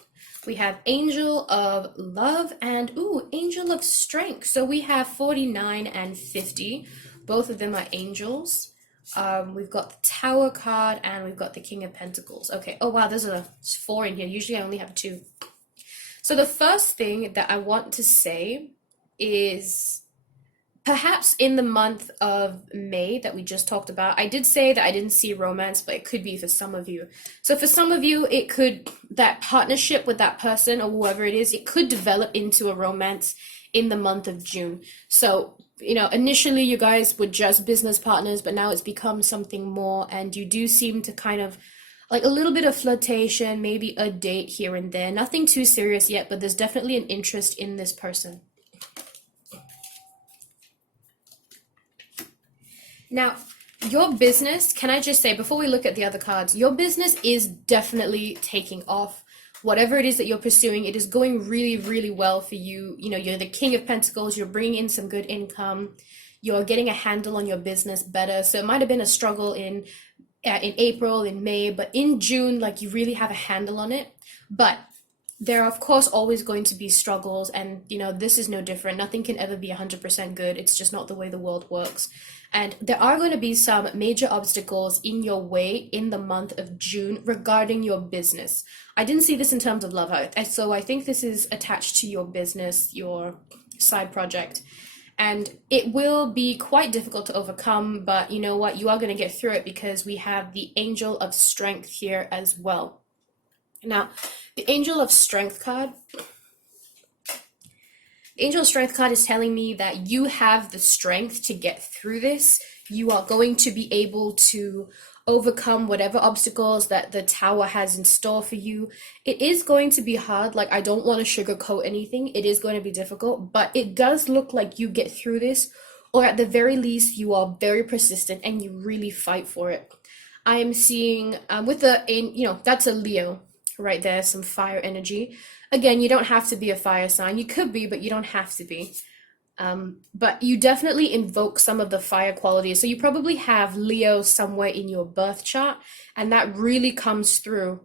We have Angel of Love and, Angel of Strength. So we have 49 and 50. Both of them are angels. We've got the Tower card and we've got the King of Pentacles. Okay. Oh wow, there's 4 in here. Usually I only have 2. So the first thing that I want to say is, perhaps in the month of May that we just talked about, I did say that I didn't see romance, but it could be for some of you. So for some of you, it could, that partnership with that person or whoever it is, it could develop into a romance in the month of June. So initially you guys were just business partners, but now it's become something more, and you do seem to kind of like a little bit of flirtation, maybe a date here and there. Nothing too serious yet, but there's definitely an interest in this person. Now, your business, can I just say, before we look at the other cards, your business is definitely taking off. Whatever it is that you're pursuing, it is going really, really well for you. You're the King of Pentacles, you're bringing in some good income, you're getting a handle on your business better. So it might have been a struggle in April, in May, but in June, like, you really have a handle on it. But there are, of course, always going to be struggles, and this is no different. Nothing can ever be 100% good. It's just not the way the world works. And there are going to be some major obstacles in your way in the month of June regarding your business. I didn't see this in terms of love, so I think this is attached to your business, your side project. And it will be quite difficult to overcome, but you know what? You are going to get through it because we have the Angel of Strength here as well. Now, the Angel of Strength card, The Angel Strength card is telling me that you have the strength to get through this. You are going to be able to overcome whatever obstacles that the tower has in store for you. It is going to be hard. Like, I don't want to sugarcoat anything. It is going to be difficult, but it does look like you get through this, or at the very least, you are very persistent and you really fight for it. I am seeing with that's a Leo right there, some fire energy. Again, you don't have to be a fire sign. You could be, but you don't have to be. But you definitely invoke some of the fire qualities. So you probably have Leo somewhere in your birth chart, and that really comes through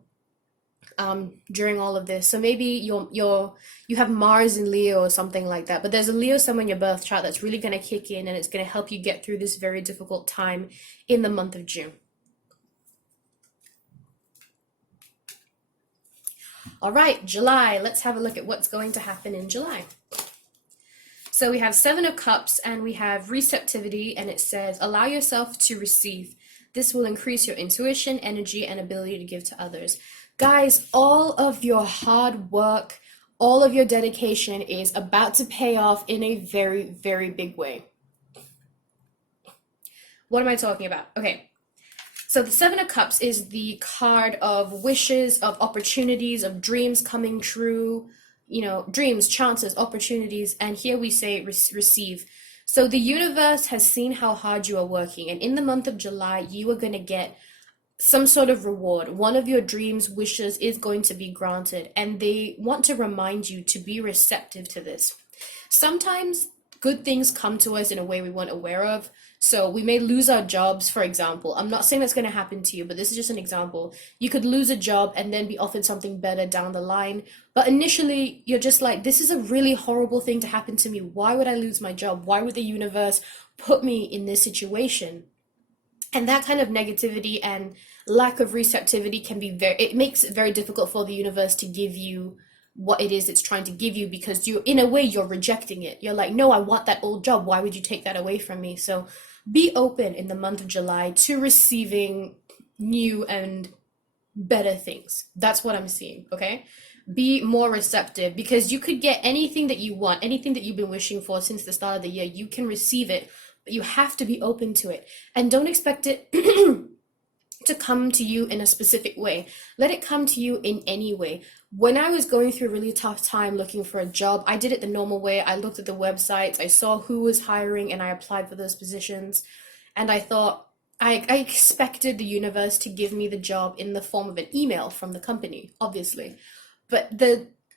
during all of this. So maybe you have Mars in Leo or something like that. But there's a Leo somewhere in your birth chart that's really going to kick in, and it's going to help you get through this very difficult time in the month of June. All right, July. Let's have a look at what's going to happen in July. So we have Seven of Cups and we have receptivity, and it says, allow yourself to receive. This will increase your intuition, energy, and ability to give to others. Guys, all of your hard work, all of your dedication is about to pay off in a very, very big way. What am I talking about? Okay. So the Seven of Cups is the card of wishes, of opportunities, of dreams coming true, dreams, chances, opportunities, and here we say receive. So the universe has seen how hard you are working, and in the month of July, you are going to get some sort of reward. One of your dreams, wishes is going to be granted, and they want to remind you to be receptive to this. Sometimes good things come to us in a way we weren't aware of. So we may lose our jobs, for example. I'm not saying that's going to happen to you, but this is just an example. You could lose a job and then be offered something better down the line. But initially, you're just like, this is a really horrible thing to happen to me. Why would I lose my job? Why would the universe put me in this situation? And that kind of negativity and lack of receptivity it makes it very difficult for the universe to give you what it is it's trying to give you, because in a way, you're rejecting it. You're like, no, I want that old job. Why would you take that away from me? So be open in the month of July to receiving new and better things. That's what I'm seeing, okay? Be more receptive, because you could get anything that you want, anything that you've been wishing for since the start of the year. You can receive it, but you have to be open to it. And don't expect it to come to you in a specific way. Let it come to you in any way. When I was going through a really tough time looking for a job, I did it the normal way. I looked at the websites, I saw who was hiring, and I applied for those positions. And I thought, I expected the universe to give me the job in the form of an email from the company, obviously. But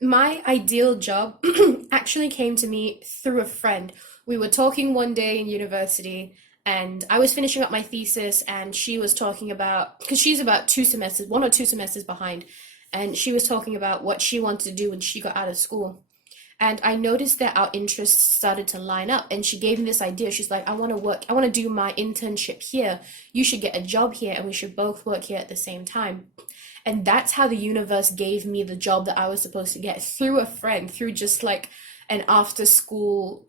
my ideal job actually came to me through a friend. We were talking one day in university, and I was finishing up my thesis, and she was talking about, because she's about 1 or 2 semesters behind, and she was talking about what she wanted to do when she got out of school. And I noticed that our interests started to line up, and she gave me this idea. She's like, I want to do my internship here. You should get a job here, and we should both work here at the same time. And that's how the universe gave me the job that I was supposed to get, through a friend, through just like an after school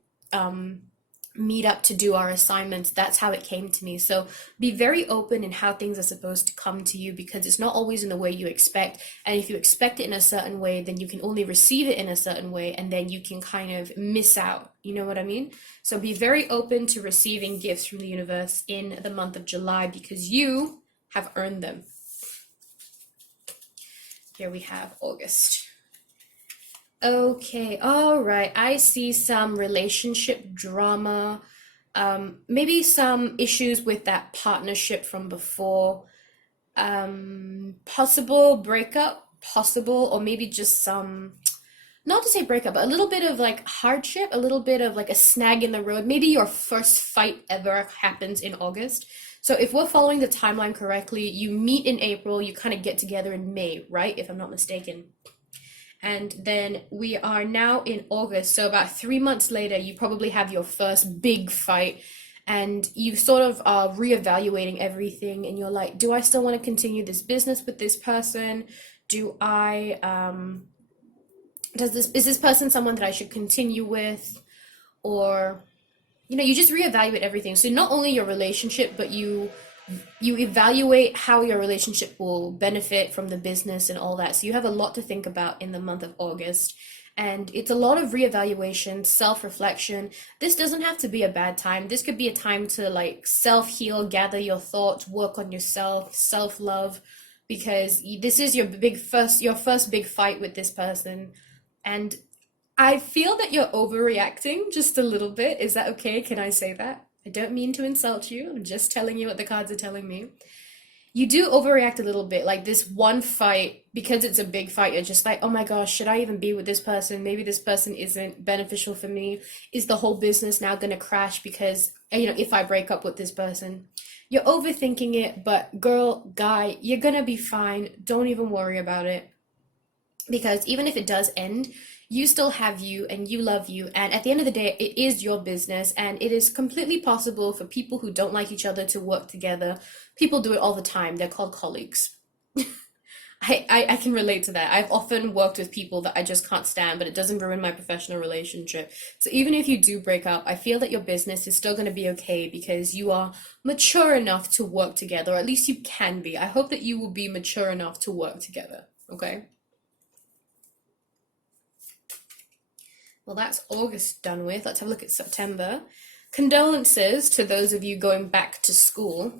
meet up to do our assignments. That's how it came to me. So be very open in how things are supposed to come to you, because it's not always in the way you expect. And if you expect it in a certain way, then you can only receive it in a certain way, and then you can kind of miss out. You know what I mean? So be very open to receiving gifts from the universe in the month of July, because you have earned them. Here we have August. Okay, all right. I see some relationship drama, maybe some issues with that partnership from before, possible breakup, or maybe just some, not to say breakup, but a little bit of like hardship, a little bit of like a snag in the road. Maybe your first fight ever happens in August. So if we're following the timeline correctly, you meet in April, you kind of get together in May, right? If I'm not mistaken. And then we are now in August. So about 3 months later, you probably have your first big fight, and you sort of are reevaluating everything, and you're like, do I still want to continue this business with this person? Is this person someone that I should continue with? Or, you just reevaluate everything. So not only your relationship, but you evaluate how your relationship will benefit from the business and all that. So you have a lot to think about in the month of August. And it's a lot of reevaluation, self-reflection. This doesn't have to be a bad time. This could be a time to like self-heal, gather your thoughts, work on yourself, self-love, because this is your first big fight with this person. And I feel that you're overreacting just a little bit. Is that okay? Can I say that? I don't mean to insult you. I'm just telling you what the cards are telling me. You do overreact a little bit. Like this one fight, because it's a big fight, you're just like, oh my gosh, should I even be with this person? Maybe this person isn't beneficial for me. Is the whole business now going to crash because, if I break up with this person? You're overthinking it, but girl, guy, you're going to be fine. Don't even worry about it. Because even if it does end, you still have you and you love you. And at the end of the day, it is your business. And it is completely possible for people who don't like each other to work together. People do it all the time. They're called colleagues. I can relate to that. I've often worked with people that I just can't stand, but it doesn't ruin my professional relationship. So even if you do break up, I feel that your business is still going to be okay because you are mature enough to work together, or at least you can be. I hope that you will be mature enough to work together, okay? Well, that's August done with. Let's have a look at September. Condolences to those of you going back to school.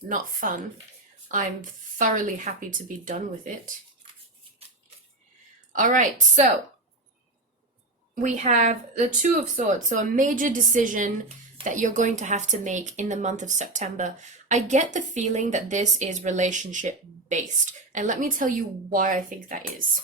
Not fun. I'm thoroughly happy to be done with it. All right, so we have the Two of Swords. So a major decision that you're going to have to make in the month of September. I get the feeling that this is relationship based. And let me tell you why I think that is.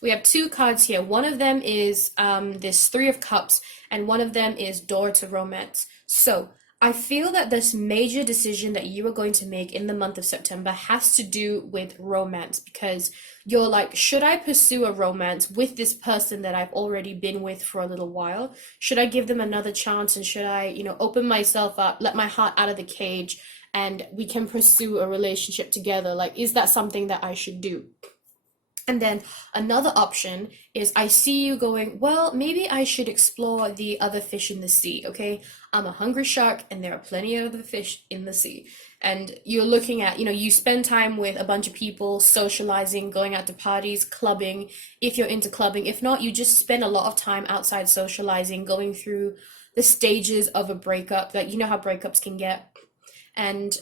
We have two cards here. One of them is this Three of Cups, and one of them is Door to Romance. So I feel that this major decision that you are going to make in the month of September has to do with romance, because you're like, should I pursue a romance with this person that I've already been with for a little while? Should I give them another chance, and should I, open myself up, let my heart out of the cage, and we can pursue a relationship together? Like, is that something that I should do? And then another option is I see you going, well, maybe I should explore the other fish in the sea, okay? I'm a hungry shark and there are plenty of other fish in the sea. And you're looking at, you spend time with a bunch of people, socializing, going out to parties, clubbing, if you're into clubbing. If not, you just spend a lot of time outside socializing, going through the stages of a breakup. Like, you know how breakups can get. And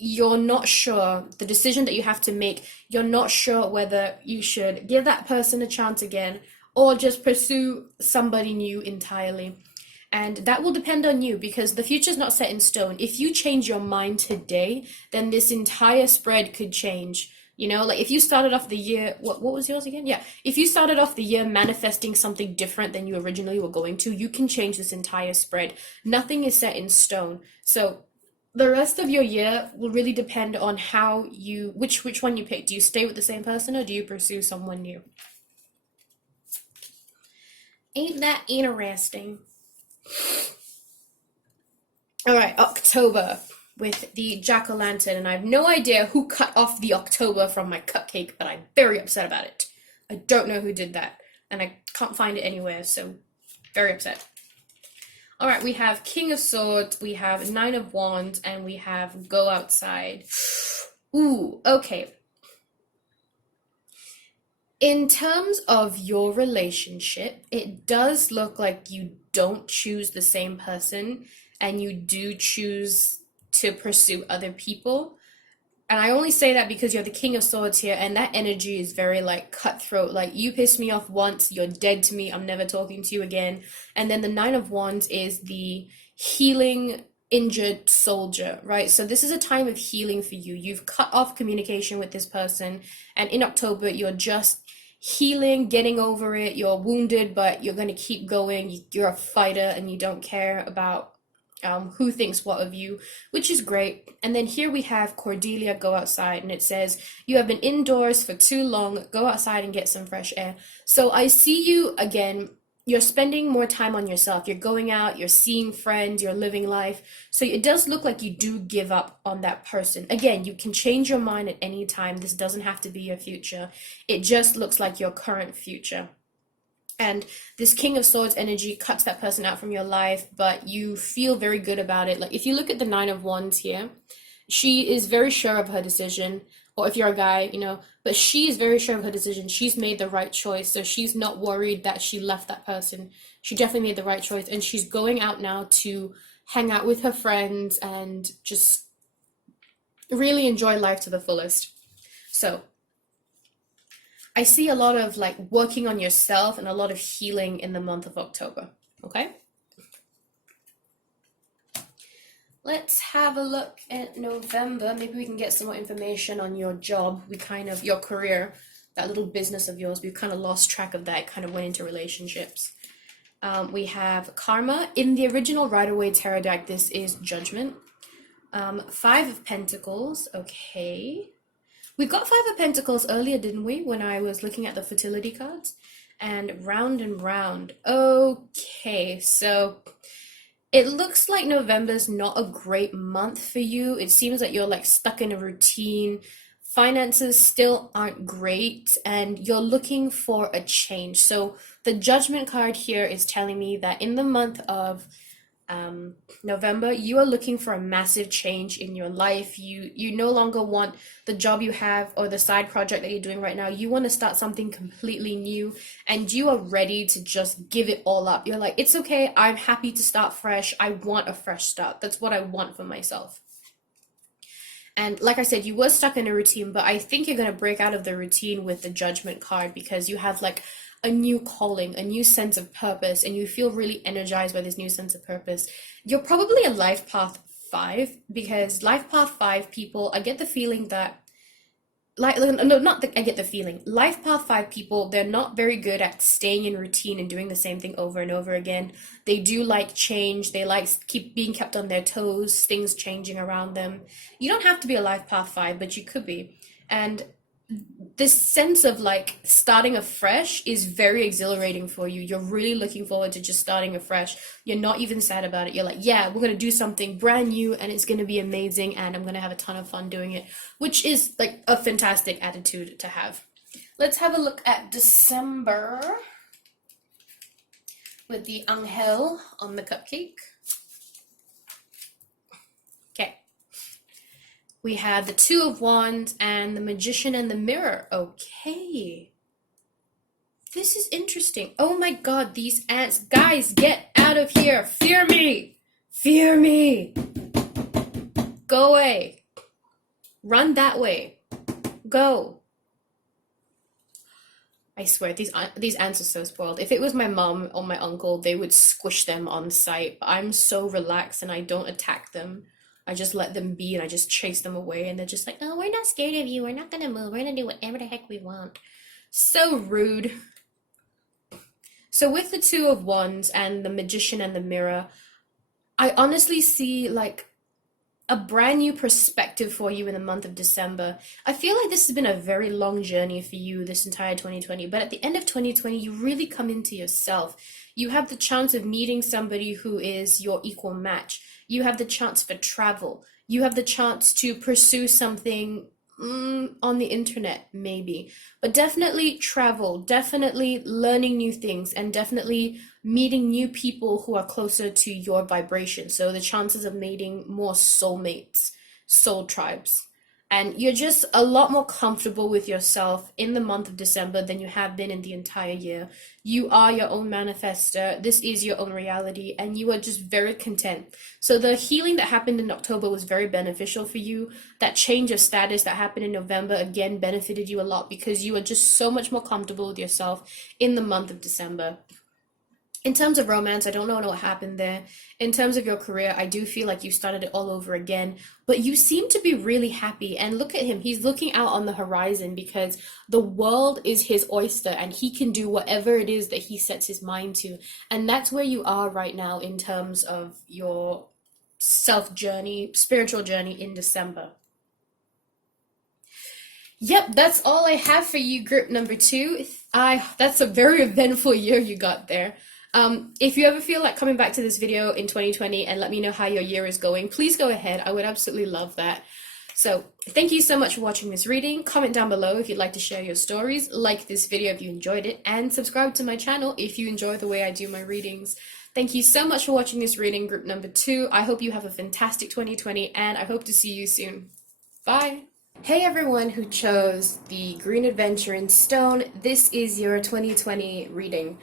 you're not sure, the decision that you have to make, you're not sure whether you should give that person a chance again or just pursue somebody new entirely. And that will depend on you, because the future's not set in stone. If you change your mind today, then this entire spread could change. Like if you started off the year, what was yours again? Yeah. If you started off the year manifesting something different than you originally were going to, you can change this entire spread. Nothing is set in stone. So the rest of your year will really depend on how which one you pick. Do you stay with the same person or do you pursue someone new? Ain't that interesting? All right, October with the jack-o'-lantern, and I have no idea who cut off the October from my cupcake, but I'm very upset about it. I don't know who did that, and I can't find it anywhere, so very upset. All right, we have King of Swords, we have Nine of Wands, and we have Go Outside. Ooh, okay. In terms of your relationship, it does look like you don't choose the same person, and you do choose to pursue other people. And I only say that because you're the King of Swords here, and that energy is very like cutthroat. Like, you piss me off once, you're dead to me, I'm never talking to you again. And then the Nine of Wands is the healing injured soldier, right? So this is a time of healing for you. You've cut off communication with this person, and in October, you're just healing, getting over it. You're wounded, but you're going to keep going. You're a fighter, and you don't care about who thinks what of you, which is great. And then here we have Cordelia, Go Outside, and it says, you have been indoors for too long, go outside and get some fresh air. So I see you again, you're spending more time on yourself, you're going out, you're seeing friends, you're living life. So it does look like you do give up on that person. Again, you can change your mind at any time. This doesn't have to be your future. It just looks like your current future. And this King of Swords energy cuts that person out from your life, but you feel very good about it. Like, if you look at the Nine of Wands here, she is very sure of her decision. or if you're a guy, you know, but she's very sure of her decision. She's made the right choice, so she's not worried that she left that person. She definitely made the right choice, and she's going out now to hang out with her friends and just really enjoy life to the fullest. So I see a lot of like working on yourself and a lot of healing in the month of October. Okay. Let's have a look at November. Maybe we can get some more information on your job. Your career, that little business of yours, we've kind of lost track of that. It kind of went into relationships. We have Karma. In the original Rider-Waite Tarot deck, this is Judgment. Five of Pentacles. Okay. We got Five of Pentacles earlier, didn't we? When I was looking at the fertility cards. And round. Okay, so it looks like November's not a great month for you. It seems like you're like stuck in a routine. Finances still aren't great, and you're looking for a change. So the Judgment card here is telling me that in the month of November, you are looking for a massive change in your life. You no longer want the job you have or the side project that you're doing right now. You want to start something completely new, and you are ready to just give it all up. You're like, it's okay, I'm happy to start fresh. I want a fresh start. That's what I want for myself. And like I said, you were stuck in a routine, but I think you're going to break out of the routine with the Judgment card, because you have like a new calling, a new sense of purpose, and you feel really energized by this new sense of purpose. You're probably a life path 5, because life path 5 people, I get the feeling that I get the feeling. Life path 5 people, they're not very good at staying in routine and doing the same thing over and over again. They do like change. They like keep being kept on their toes, things changing around them. You don't have to be a life path 5, but you could be. And this sense of like starting afresh is very exhilarating for you. You're really looking forward to just starting afresh. You're not even sad about it. You're like, yeah, we're going to do something brand new and it's going to be amazing and I'm going to have a ton of fun doing it, which is like a fantastic attitude to have. Let's have a look at December with the Angel on the cupcake. Okay. We have the Two of Wands and the Magician and the Mirror. Okay. This is interesting. Oh my god, these ants. Guys, get out of here. Fear me. Fear me. Go away. Run that way. Go. I swear, these ants are so spoiled. If it was my mom or my uncle, they would squish them on sight. But I'm so relaxed and I don't attack them. I just let them be and I just chase them away, and they're just like, oh, we're not scared of you. We're not gonna move. We're gonna do whatever the heck we want. So rude. So with the Two of Wands and the Magician and the Mirror, I honestly see like a brand new perspective for you in the month of December. I feel like this has been a very long journey for you this entire 2020, but at the end of 2020, you really come into yourself. You have the chance of meeting somebody who is your equal match. You have the chance for travel. You have the chance to pursue something on the internet, maybe. But definitely travel, definitely learning new things, and definitely meeting new people who are closer to your vibration. So the chances of meeting more soulmates, soul tribes. And you're just a lot more comfortable with yourself in the month of December than you have been in the entire year. You are your own manifester. This is your own reality, and you are just very content. So the healing that happened in October was very beneficial for you. That change of status that happened in November, again, benefited you a lot because you are just so much more comfortable with yourself in the month of December. In terms of romance, I don't know what happened there. In terms of your career, I do feel like you started it all over again, but you seem to be really happy. And look at him. He's looking out on the horizon because the world is his oyster and he can do whatever it is that he sets his mind to. And that's where you are right now in terms of your self journey, spiritual journey in December. Yep, that's all I have for you, group number 2. That's a very eventful year you got there. If you ever feel like coming back to this video in 2020 and let me know how your year is going, please go ahead. I would absolutely love that. So thank you so much for watching this reading. Comment down below if you'd like to share your stories, like this video if you enjoyed it, and subscribe to my channel if you enjoy the way I do my readings. Thank you so much for watching this reading, group number 2. I hope you have a fantastic 2020 and I hope to see you soon. Bye. Hey everyone who chose the Green Adventure in Stone, this is your 2020 reading.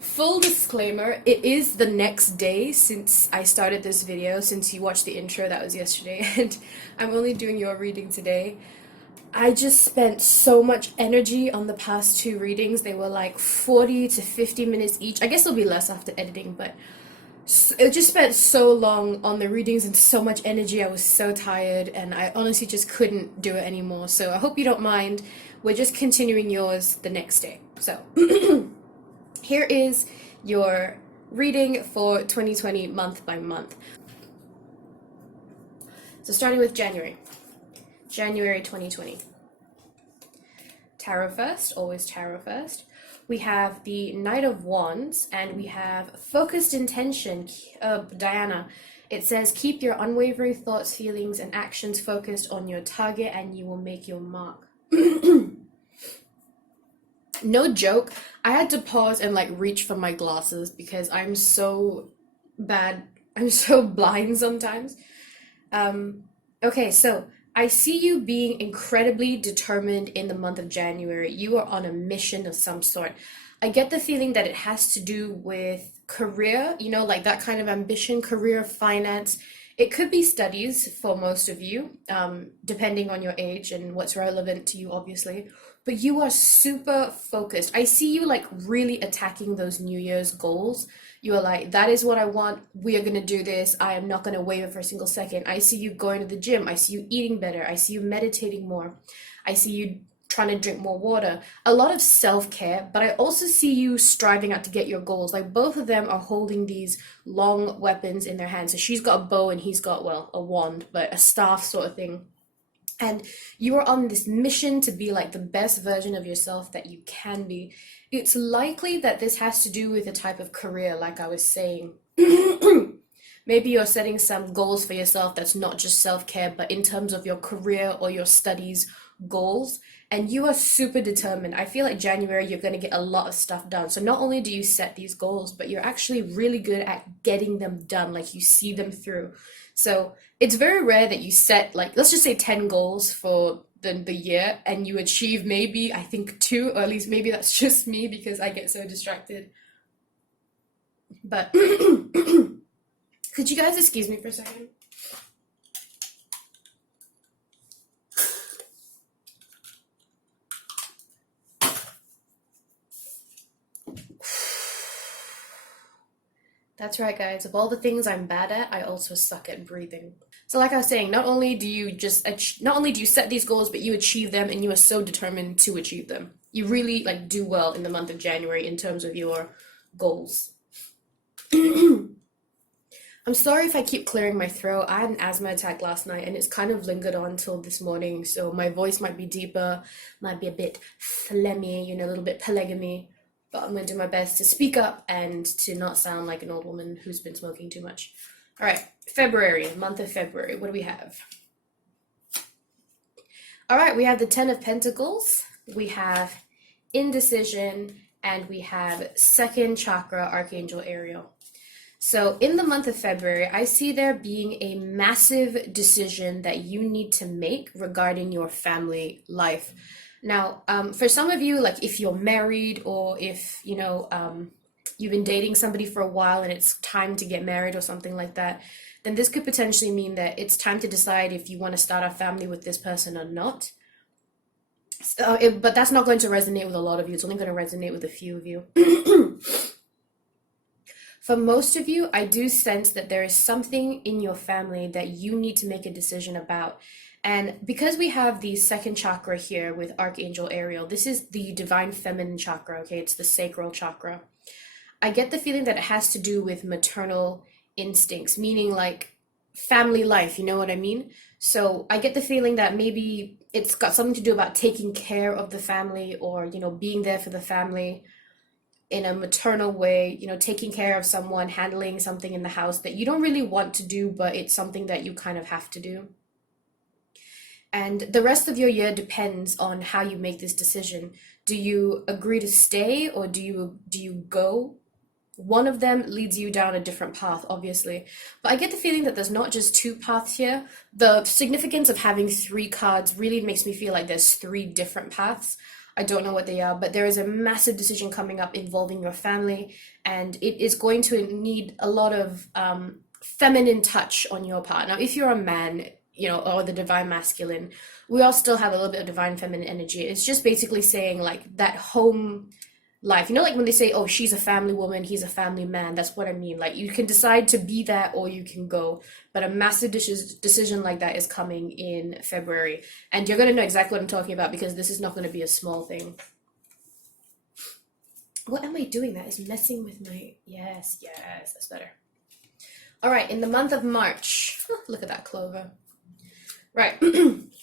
Full disclaimer, it is the next day since I started this video, since you watched the intro, that was yesterday, and I'm only doing your reading today. I just spent so much energy on the past two readings. They were like 40 to 50 minutes each. I guess it'll be less after editing, but it just spent so long on the readings and so much energy. I was so tired and I honestly just couldn't do it anymore. So I hope you don't mind. We're just continuing yours the next day. So here is your reading for 2020 month by month. So starting with January. January 2020. Tarot first, always tarot first. We have the Knight of Wands, and we have focused intention, Diana. It says, keep your unwavering thoughts, feelings, and actions focused on your target, and you will make your mark. No joke, I had to pause and like reach for my glasses because I'm so bad. I'm so blind sometimes. Okay, so I see you being incredibly determined in the month of January. You are on a mission of some sort. I get the feeling that it has to do with career, like that kind of ambition, career, finance. It could be studies for most of you, depending on your age and what's relevant to you, obviously. But you are super focused. I see you like really attacking those New Year's goals. You are like, that is what I want. We are going to do this. I am not going to waver for a single second. I see you going to the gym. I see you eating better. I see you meditating more. I see you trying to drink more water. A lot of self-care, but I also see you striving out to get your goals. Like both of them are holding these long weapons in their hands. So she's got a bow and he's got, well, a wand, but a staff sort of thing. And you are on this mission to be like the best version of yourself that you can be. It's likely that this has to do with a type of career, like I was saying. Maybe you're setting some goals for yourself that's not just self-care, but in terms of your career or your studies goals. And you are super determined. I feel like January, you're going to get a lot of stuff done. So not only do you set these goals, but you're actually really good at getting them done, like you see them through. So it's very rare that you set, like, let's just say 10 goals for the year and you achieve maybe, I think, two, or at least maybe that's just me because I get so distracted. But could you guys excuse me for a second? That's right, guys. Of all the things I'm bad at, I also suck at breathing. So like I was saying, not only do you set these goals, but you achieve them and you are so determined to achieve them. You really like do well in the month of January in terms of your goals. I'm sorry if I keep clearing my throat. I had an asthma attack last night and it's kind of lingered on till this morning, so my voice might be deeper, might be a bit phlegmy, a little bit polygamy. But I'm going to do my best to speak up and to not sound like an old woman who's been smoking too much. All right, February, month of February. What do we have? All right, we have the Ten of Pentacles. We have indecision, and we have second chakra, Archangel Ariel. So in the month of February, I see there being a massive decision that you need to make regarding your family life. Now, for some of you, like if you're married or if, you've been dating somebody for a while and it's time to get married or something like that, then this could potentially mean that it's time to decide if you want to start a family with this person or not. But that's not going to resonate with a lot of you. It's only going to resonate with a few of you. For most of you, I do sense that there is something in your family that you need to make a decision about. And because we have the second chakra here with Archangel Ariel, this is the divine feminine chakra, okay? It's the sacral chakra. I get the feeling that it has to do with maternal instincts, meaning like family life, you know what I mean? So I get the feeling that maybe it's got something to do about taking care of the family or, being there for the family in a maternal way, taking care of someone, handling something in the house that you don't really want to do, but it's something that you kind of have to do. And the rest of your year depends on how you make this decision. Do you agree to stay or do you go? One of them leads you down a different path, obviously. But I get the feeling that there's not just two paths here. The significance of having three cards really makes me feel like there's three different paths. I don't know what they are, but there is a massive decision coming up involving your family, and it is going to need a lot of feminine touch on your part. Now, if you're a man, you know, or the divine masculine, we all still have a little bit of divine feminine energy. It's just basically saying like that home life, you know, like when they say, oh, she's a family woman, he's a family man. That's what I mean. Like, you can decide to be that or you can go, but a massive decision like that is coming in February, and you're going to know exactly what I'm talking about, because this is not going to be a small thing. What am I doing? That is messing with my, yes, that's better. All right, in the month of March, look at that clover. Right,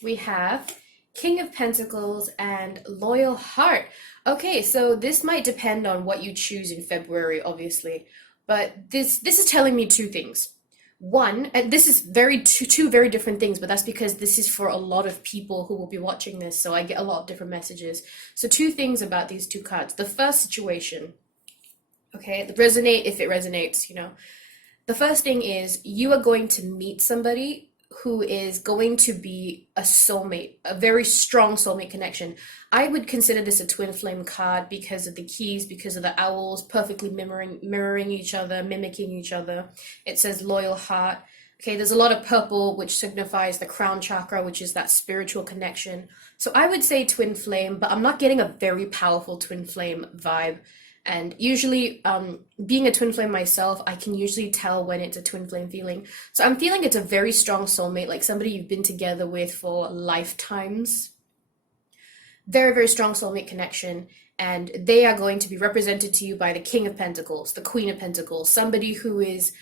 we have King of Pentacles and Loyal Heart. Okay, so this might depend on what you choose in February, obviously, but this is telling me two things. One, and this is two very different things, but that's because this is for a lot of people who will be watching this, so I get a lot of different messages. So two things about these two cards. The first situation, okay, resonate if it resonates, you know. The first thing is you are going to meet somebody who is going to be a soulmate, a very strong soulmate connection. I would consider this a twin flame card because of the keys, because of the owls perfectly mirroring each other, mimicking each other. It says loyal heart. Okay, there's a lot of purple, which signifies the crown chakra, which is that spiritual connection. So I would say twin flame, but I'm not getting a very powerful twin flame vibe. And usually, being a twin flame myself, I can usually tell when it's a twin flame feeling. So I'm feeling it's a very strong soulmate, like somebody you've been together with for lifetimes. Very, very strong soulmate connection. And they are going to be represented to you by the King of Pentacles, the Queen of Pentacles, somebody who is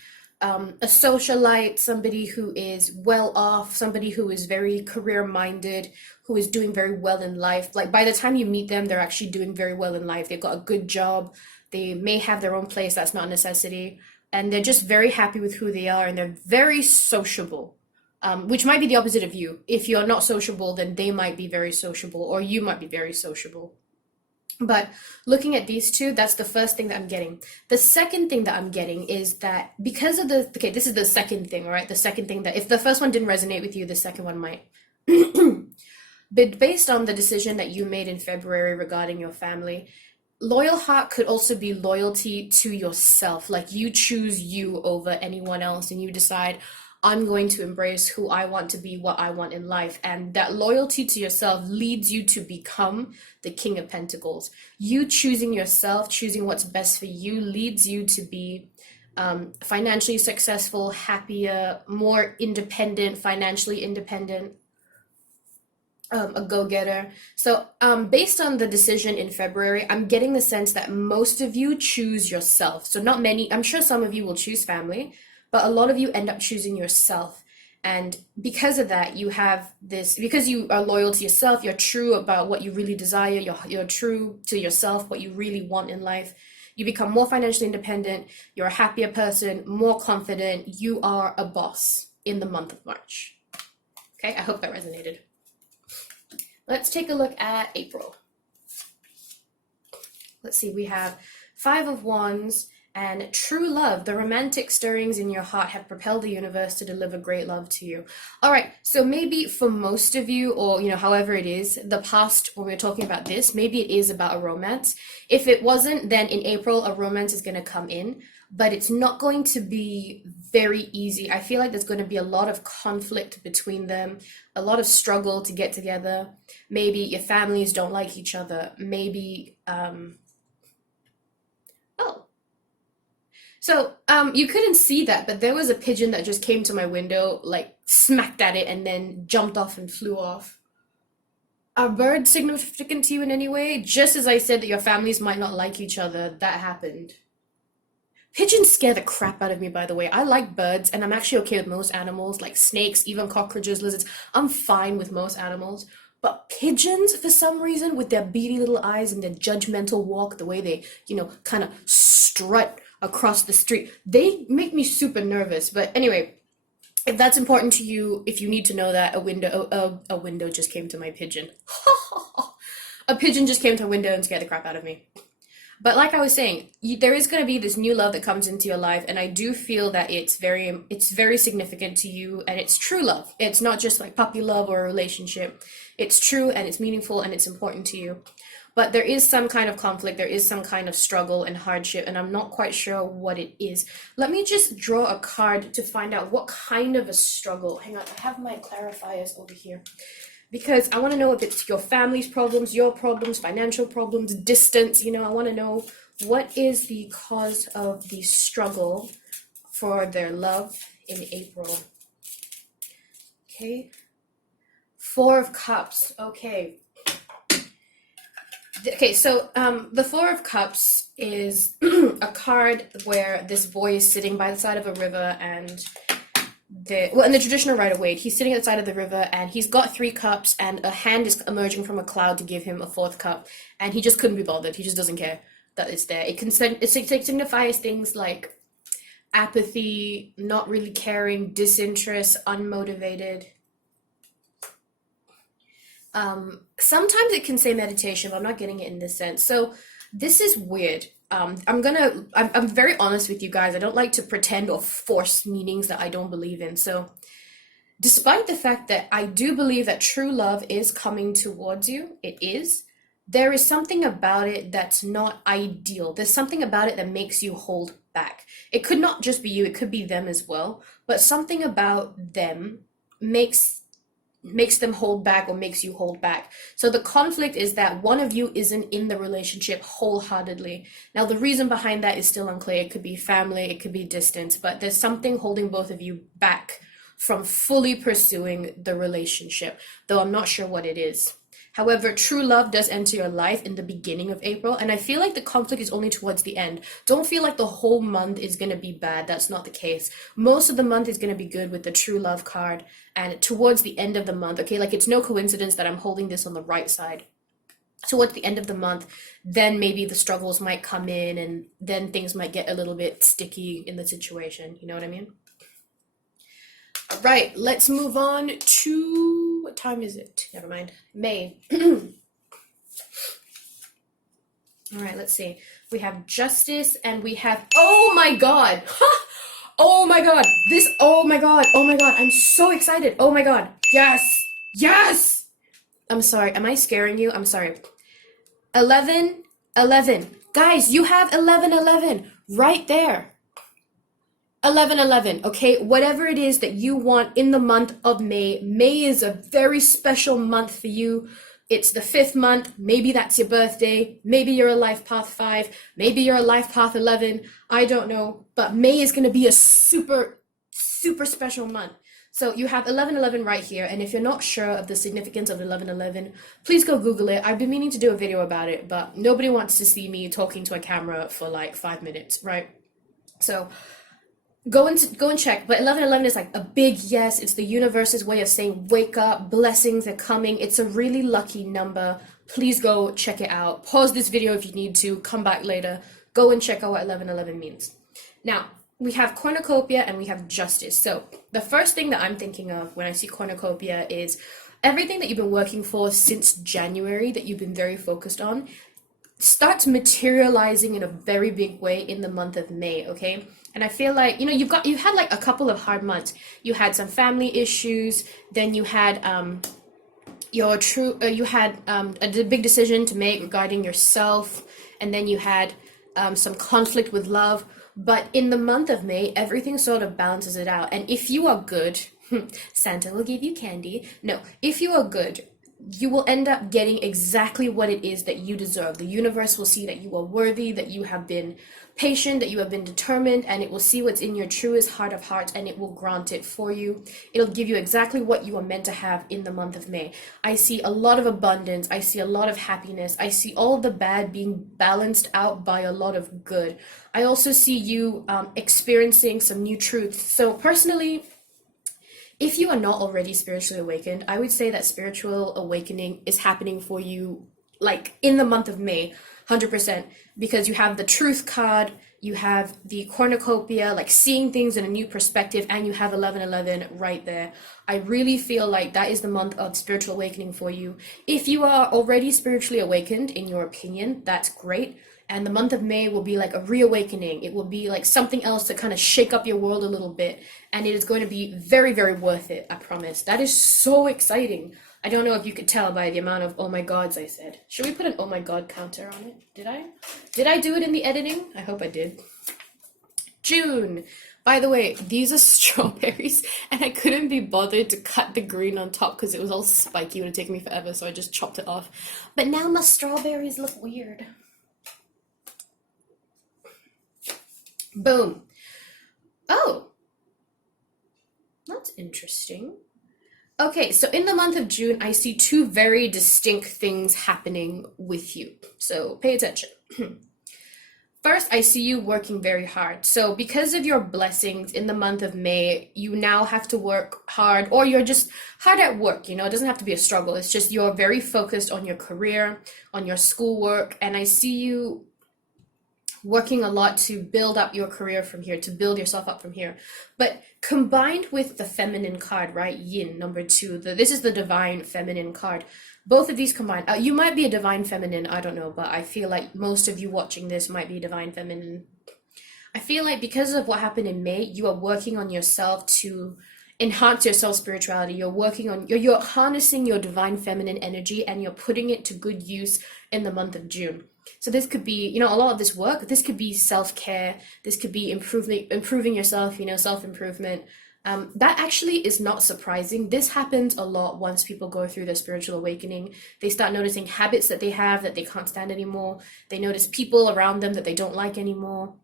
a socialite, somebody who is well off, somebody who is very career-minded, who is doing very well in life. Like, by the time you meet them, they're actually doing very well in life. They've got a good job. They may have their own place. That's not a necessity. And they're just very happy with who they are, and they're very sociable, which might be the opposite of you. If you're not sociable, then they might be very sociable, or you might be very sociable. But looking at these two, that's the first thing that I'm getting. The second thing that I'm getting is that because of okay, this is the second thing, right? The second thing that if the first one didn't resonate with you, the second one might. But based on the decision that you made in February regarding your family, loyal heart could also be loyalty to yourself. Like, you choose you over anyone else, and you decide, I'm going to embrace who I want to be, what I want in life. And that loyalty to yourself leads you to become the King of Pentacles. You choosing yourself, choosing what's best for you, leads you to be financially successful, happier, more independent, financially independent, a go-getter. So based on the decision in February, I'm getting the sense that most of you choose yourself. So not many, I'm sure some of you will choose family, but a lot of you end up choosing yourself. And because of that, you have this, because you are loyal to yourself, you're true about what you really desire, you're true to yourself, what you really want in life. You become more financially independent, you're a happier person, more confident, you are a boss in the month of March. Okay, I hope that resonated. Let's take a look at April. Let's see, we have 5 of Wands and true love. The romantic stirrings in your heart have propelled the universe to deliver great love to you. All right, so maybe for most of you, or however it is, the past, when we're talking about this, maybe it is about a romance. If it wasn't, then in April, a romance is going to come in, but it's not going to be very easy. I feel like there's going to be a lot of conflict between them, a lot of struggle to get together. Maybe your families don't like each other. Maybe, So you couldn't see that, but there was a pigeon that just came to my window, like smacked at it, and then jumped off and flew off. Are birds significant to you in any way? Just as I said that your families might not like each other, that happened. Pigeons scare the crap out of me, by the way. I like birds, and I'm actually okay with most animals, like snakes, even cockroaches, lizards. I'm fine with most animals. But pigeons, for some reason, with their beady little eyes and their judgmental walk, the way they, kind of strut across the street, they make me super nervous. But anyway, if that's important to you, if you need to know that, a window just came to my pigeon. A pigeon just came to a window and scared the crap out of me. But like I was saying, there is going to be this new love that comes into your life, and I do feel that it's very significant to you, and it's true love. It's not just like puppy love or a relationship. It's true and it's meaningful and it's important to you. But there is some kind of conflict, there is some kind of struggle and hardship, and I'm not quite sure what it is. Let me just draw a card to find out what kind of a struggle. Hang on, I have my clarifiers over here. Because I want to know if it's your family's problems, your problems, financial problems, distance. I want to know what is the cause of the struggle for their love in April. Okay. Four of Cups. Okay. Okay, so the Four of Cups is a card where this boy is sitting by the side of a river, and in the traditional Rider-Waite, he's sitting at the side of the river and he's got three cups and a hand is emerging from a cloud to give him a fourth cup, and he just couldn't be bothered. He just doesn't care that it's there. It signifies things like apathy, not really caring, disinterest, unmotivated. Sometimes it can say meditation, but I'm not getting it in this sense. So this is weird. I'm very honest with you guys. I don't like to pretend or force meanings that I don't believe in. So despite the fact that I do believe that true love is coming towards you, there is something about it that's not ideal. There's something about it that makes you hold back. It could not just be you, it could be them as well, but something about them makes them hold back or makes you hold back. So the conflict is that one of you isn't in the relationship wholeheartedly. Now the reason behind that is still unclear. It could be family, it could be distance, but there's something holding both of you back from fully pursuing the relationship, though I'm not sure what it is. However, true love does enter your life in the beginning of April, and I feel like the conflict is only towards the end. Don't feel like the whole month is going to be bad. That's not the case. Most of the month is going to be good with the true love card, and towards the end of the month, okay, like it's no coincidence that I'm holding this on the right side. Towards the end of the month, then maybe the struggles might come in, and then things might get a little bit sticky in the situation. You know what I mean? All right, let's move on to, what time is it? Never mind. May. All right, let's see. We have Justice and we have, oh my God. Oh my God. Oh my God. I'm so excited. Oh my God. Yes. I'm sorry. Am I scaring you? I'm sorry. 11. Guys, you have 11 right there. 11, okay? Whatever it is that you want in the month of May. May is a very special month for you. It's the 5th month. Maybe that's your birthday. Maybe you're a life path 5. Maybe you're a life path 11. I don't know. But May is going to be a super, super special month. So you have 11 right here. And if you're not sure of the significance of 11, please go Google it. I've been meaning to do a video about it, but nobody wants to see me talking to a camera for like 5 minutes, right? So go and check. But 11 is like a big yes. It's the universe's way of saying wake up, blessings are coming. It's a really lucky number. Please go check it out. Pause this video if you need to, come back later, go and check out what 11 means. Now we have cornucopia and we have justice. So the first thing that I'm thinking of when I see cornucopia is everything that you've been working for since January, that you've been very focused on, starts materializing in a very big way in the month of May, okay? And I feel like, you've had like a couple of hard months. You had some family issues, then you had a big decision to make regarding yourself, and then you had some conflict with love. But in the month of May, everything sort of balances it out. And if you are good, Santa will give you candy. No, if you are good, you will end up getting exactly what it is that you deserve. The universe will see that you are worthy, that you have been patient, that you have been determined, and it will see what's in your truest heart of hearts, and it will grant it for you. It'll give you exactly what you are meant to have in the month of May. I see a lot of abundance. I see a lot of happiness. I see all of the bad being balanced out by a lot of good. I also see you experiencing some new truths. So personally, if you are not already spiritually awakened, I would say that spiritual awakening is happening for you like in the month of May, 100%, because you have the truth card, you have the cornucopia, like seeing things in a new perspective, and you have 11 right there. I really feel like that is the month of spiritual awakening for you. If you are already spiritually awakened, in your opinion, that's great. And the month of May will be like a reawakening. It will be like something else to kind of shake up your world a little bit. And it is going to be very, very worth it, I promise. That is so exciting. I don't know if you could tell by the amount of oh my gods I said. Should we put an oh my god counter on it? Did I? Did I do it in the editing? I hope I did. June. By the way, these are strawberries, and I couldn't be bothered to cut the green on top because it was all spiky. It would have taken me forever, so I just chopped it off. But now my strawberries look weird. Boom. Oh, that's interesting. Okay, so in the month of June, I see two very distinct things happening with you. So pay attention. First, I see you working very hard. So because of your blessings in the month of May, you now have to work hard, or you're just hard at work. It doesn't have to be a struggle. It's just you're very focused on your career, on your schoolwork. And I see you working a lot to build up your career from here, to build yourself up from here. But combined with the feminine card, right? Yin, number 2. This is the divine feminine card. Both of these combined. You might be a divine feminine, I don't know, but I feel like most of you watching this might be divine feminine. I feel like because of what happened in May, you are working on yourself to enhance your self-spirituality. You're harnessing your divine feminine energy, and you're putting it to good use in the month of June. So this could be, a lot of this work, this could be self-care, this could be improving yourself, self-improvement. That actually is not surprising. This happens a lot once people go through their spiritual awakening. They start noticing habits that they have that they can't stand anymore. They notice people around them that they don't like anymore.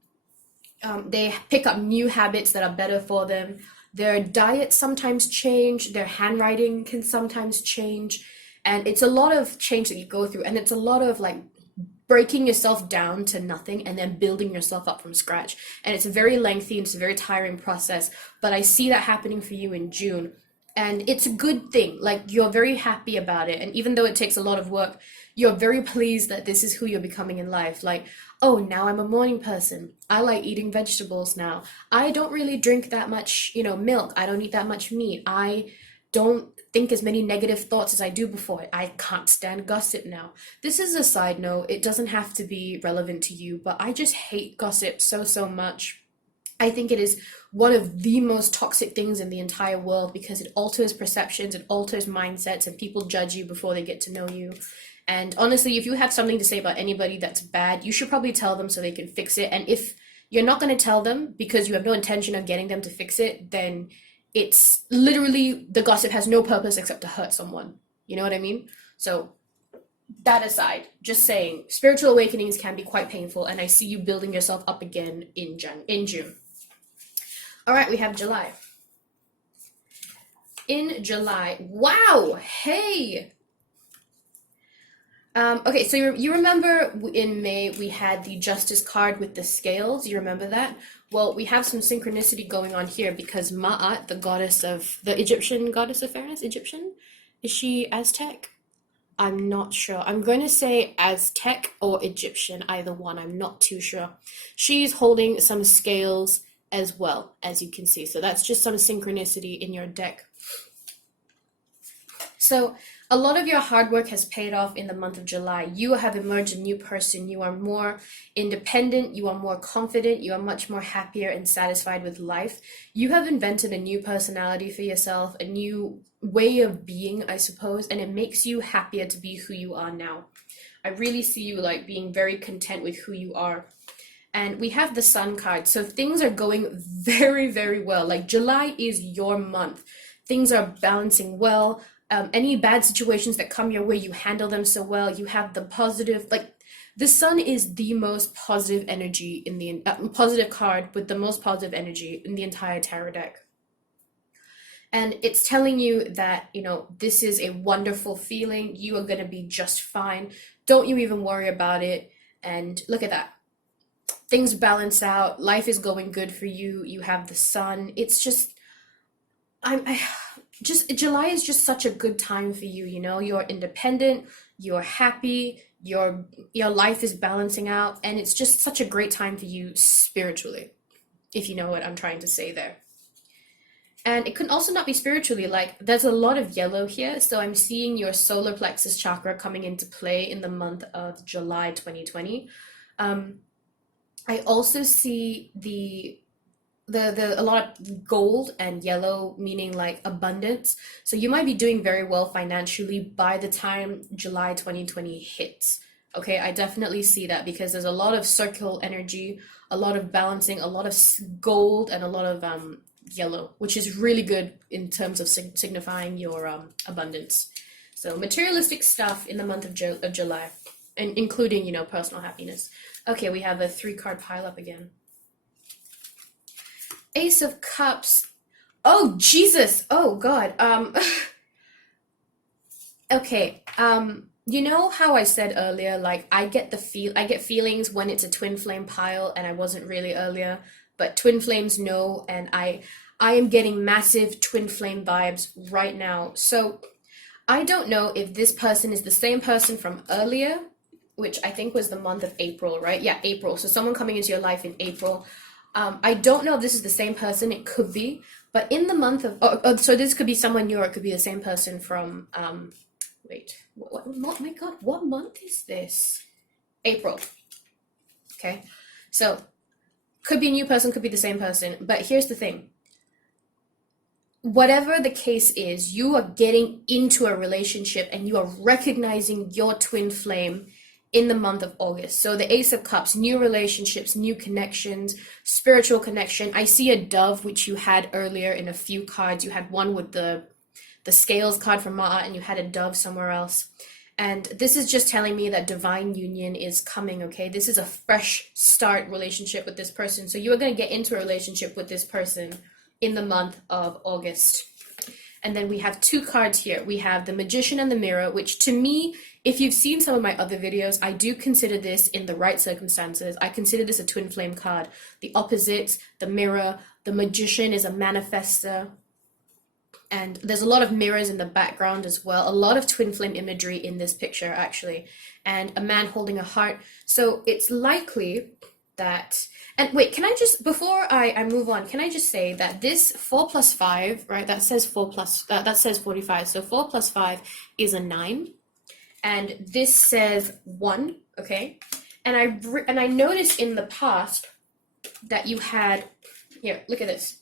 They pick up new habits that are better for them. Their diets sometimes change. Their handwriting can sometimes change. And it's a lot of change that you go through. And it's a lot of like breaking yourself down to nothing and then building yourself up from scratch. And it's a very lengthy and it's a very tiring process, but I see that happening for you in June. And it's a good thing. Like, you're very happy about it. And even though it takes a lot of work, you're very pleased that this is who you're becoming in life. Like, oh, now I'm a morning person. I like eating vegetables now. I don't really drink that much, milk. I don't eat that much meat. I don't think as many negative thoughts as I do before. I can't stand gossip now. This is a side note. It doesn't have to be relevant to you, but I just hate gossip so much. I think it is one of the most toxic things in the entire world because it alters perceptions, it alters mindsets, and people judge you before they get to know you. And honestly, if you have something to say about anybody that's bad, you should probably tell them so they can fix it. And if you're not going to tell them because you have no intention of getting them to fix it, then it's literally, the gossip has no purpose except to hurt someone. You know what I mean? So that aside, just saying, spiritual awakenings can be quite painful, and I see you building yourself up again in June. All right, we have July. In July, wow, hey. Okay, so you remember in May we had the Justice card with the scales. You remember that? Well, we have some synchronicity going on here because Ma'at, the Egyptian goddess of fairness, Egyptian? Is she Aztec? I'm not sure. I'm going to say Aztec or Egyptian, either one. I'm not too sure. She's holding some scales as well, as you can see. So that's just some synchronicity in your deck. So a lot of your hard work has paid off in the month of July. You have emerged a new person. You are more independent. You are more confident. You are much more happier and satisfied with life. You have invented a new personality for yourself, a new way of being, I suppose, and it makes you happier to be who you are now. I really see you like being very content with who you are. And we have the Sun card. So things are going very, very well. Like, July is your month. Things are balancing well. Any bad situations that come your way, you handle them so well. You have the positive, like, the Sun is the most positive energy in the positive card with the most positive energy in the entire tarot deck. And it's telling you that, this is a wonderful feeling. You are going to be just fine. Don't you even worry about it. And look at that. Things balance out. Life is going good for you. You have the Sun. It's just, July is just such a good time for you. You're independent, you're happy, your life is balancing out, and it's just such a great time for you spiritually, if you know what I'm trying to say there. And it can also not be spiritually, like, there's a lot of yellow here, so I'm seeing your solar plexus chakra coming into play in the month of July 2020. I also see the a lot of gold and yellow, meaning like abundance. So you might be doing very well financially by the time July 2020 hits. Okay, I definitely see that because there's a lot of circular energy, a lot of balancing, a lot of gold, and a lot of yellow, which is really good in terms of signifying your abundance. So materialistic stuff in the month of July, and including, you know, personal happiness. Okay, we have a 3 card pile up again. Ace of Cups. Oh, Jesus. Oh, God. Okay. You know how I said earlier, like I get feelings when it's a twin flame pile, and I wasn't really earlier, but twin flames know, and I am getting massive twin flame vibes right now. So I don't know if this person is the same person from earlier, which I think was the month of April, right? Yeah, April. So someone coming into your life in April. I don't know if this is the same person. It could be, but in the month of so this could be someone new, or it could be the same person from wait, what my God, what month is this? April. Okay, so could be a new person, could be the same person. But here's the thing: whatever the case is, you are getting into a relationship, and you are recognizing your twin flame in the month of August. So the Ace of Cups, new relationships, new connections, spiritual connection. I see a dove, which you had earlier in a few cards. You had one with the scales card from Ma'a, and you had a dove somewhere else. And this is just telling me that divine union is coming, okay? This is a fresh start relationship with this person. So you are going to get into a relationship with this person in the month of August. And then we have 2 cards here. We have the Magician and the Mirror, which to me, if you've seen some of my other videos, I do consider this in the right circumstances. I consider this a twin flame card. The opposites, the Mirror, the Magician is a manifester. And there's a lot of mirrors in the background as well. A lot of twin flame imagery in this picture, actually. And a man holding a heart. So it's likely that... And wait, can I just, before I move on, can I just say that this 4 plus 5, right, that says 4 plus, that says 45. So 4 plus 5 is a 9. And this says 1, okay? And I noticed in the past that you had, here, look at this.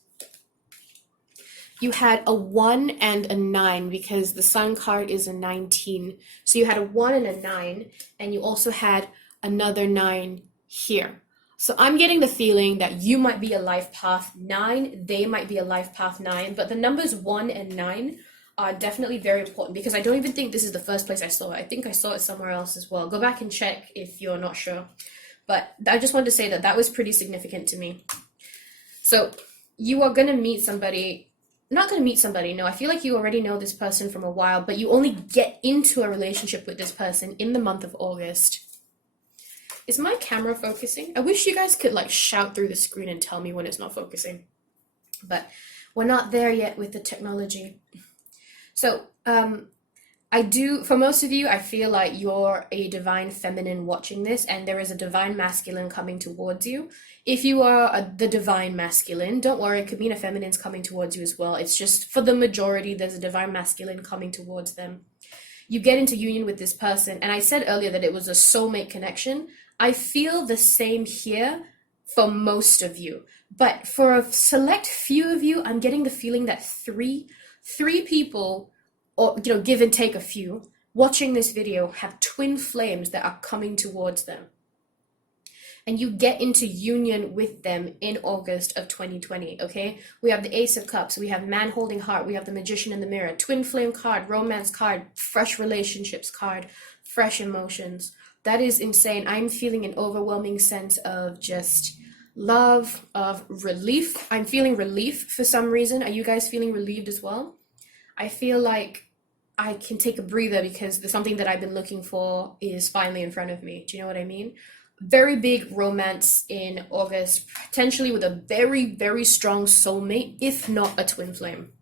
You had a 1 and a 9 because the Sun card is a 19. So you had a 1 and a 9, and you also had another 9 here. So I'm getting the feeling that you might be a life path 9, they might be a life path 9, but the numbers 1 and 9 are definitely very important because I don't even think this is the first place I saw it. I think I saw it somewhere else as well. Go back and check if you're not sure. But I just wanted to say that that was pretty significant to me. So you are going to meet somebody, not going to meet somebody, no, I feel like you already know this person from a while, but you only get into a relationship with this person in the month of August. Is my camera focusing? I wish you guys could like shout through the screen and tell me when it's not focusing. But we're not there yet with the technology. So I do, for most of you, I feel like you're a divine feminine watching this, and there is a divine masculine coming towards you. If you are the divine masculine, don't worry, it could mean a feminine's coming towards you as well. It's just for the majority, there's a divine masculine coming towards them. You get into union with this person, and I said earlier that it was a soulmate connection. I feel the same here for most of you, but for a select few of you, I'm getting the feeling that three people, or you know, give and take a few, watching this video have twin flames that are coming towards them. And you get into union with them in August of 2020, okay? We have the Ace of Cups, we have Man Holding Heart, we have the Magician in the Mirror, twin flame card, romance card, fresh relationships card, fresh emotions. That is insane. I'm feeling an overwhelming sense of just love, of relief. I'm feeling relief for some reason. Are you guys feeling relieved as well? I feel like I can take a breather because there's something that I've been looking for is finally in front of me. Do you know what I mean? Very big romance in August, potentially with a very, very strong soulmate, if not a twin flame.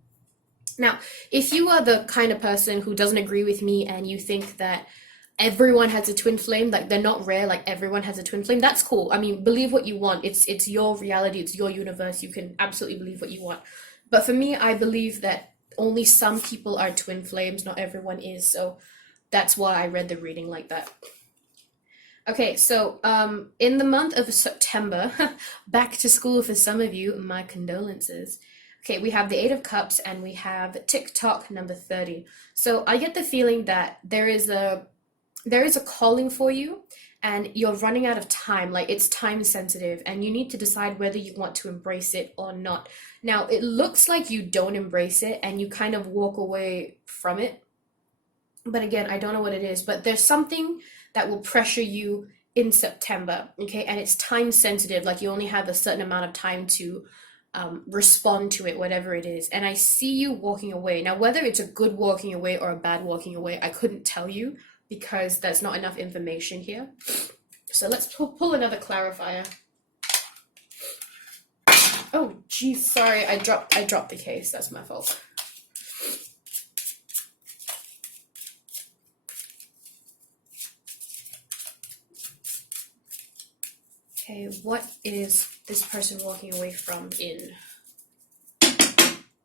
Now, if you are the kind of person who doesn't agree with me and you think that everyone has a twin flame, like they're not rare, like everyone has a twin flame, that's cool. I mean, believe what you want. It's your reality, it's your universe. You can absolutely believe what you want. But for me, I believe that only some people are twin flames, not everyone is. So that's why I read the reading like that. Okay, so in the month of September, back to school for some of you, my condolences. Okay, we have the Eight of Cups and we have TikTok number 30. So I get the feeling that there is a calling for you and you're running out of time. Like it's time sensitive and you need to decide whether you want to embrace it or not. Now, it looks like you don't embrace it and you kind of walk away from it. But again, I don't know what it is, but there's something that will pressure you in September, okay? And it's time sensitive, like you only have a certain amount of time to respond to it, whatever it is. And I see you walking away. Now, whether it's a good walking away or a bad walking away, I couldn't tell you because there's not enough information here. So let's pull another clarifier. Oh, geez, sorry, I dropped the case. That's my fault. Okay, what is this person walking away from in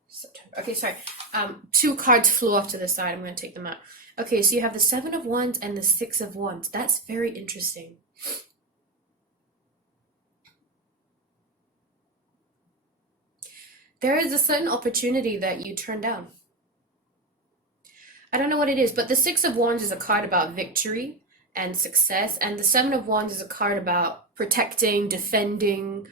September? Okay, sorry. Two cards flew off to the side. I'm going to take them out. Okay, so you have the Seven of Wands and the Six of Wands. That's very interesting. There is a certain opportunity that you turn down. I don't know what it is, but the Six of Wands is a card about victory and success, and the Seven of Wands is a card about protecting, defending,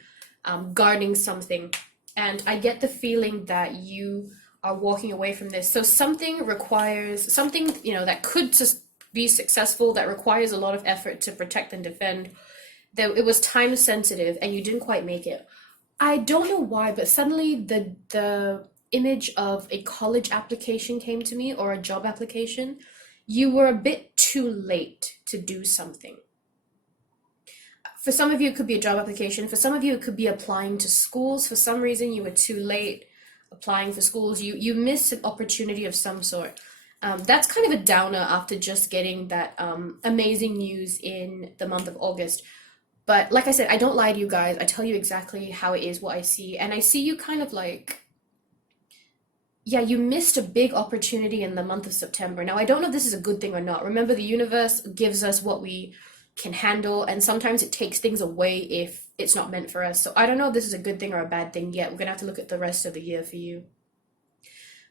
guarding something. And I get the feeling that you are walking away from this. So something requires something, that could just be successful, that requires a lot of effort to protect and defend. That it was time sensitive and you didn't quite make it. I don't know why, but suddenly the image of a college application came to me, or a job application. You were a bit too late to do something. For some of you, it could be a job application. For some of you, it could be applying to schools. For some reason, you were too late applying for schools. You missed an opportunity of some sort. That's kind of a downer after just getting that amazing news in the month of August. But like I said, I don't lie to you guys. I tell you exactly how it is, what I see. And I see you kind of like, yeah, you missed a big opportunity in the month of September. Now, I don't know if this is a good thing or not. Remember, the universe gives us what we can handle, and sometimes it takes things away if it's not meant for us. So I don't know if this is a good thing or a bad thing yet. We're going to have to look at the rest of the year for you.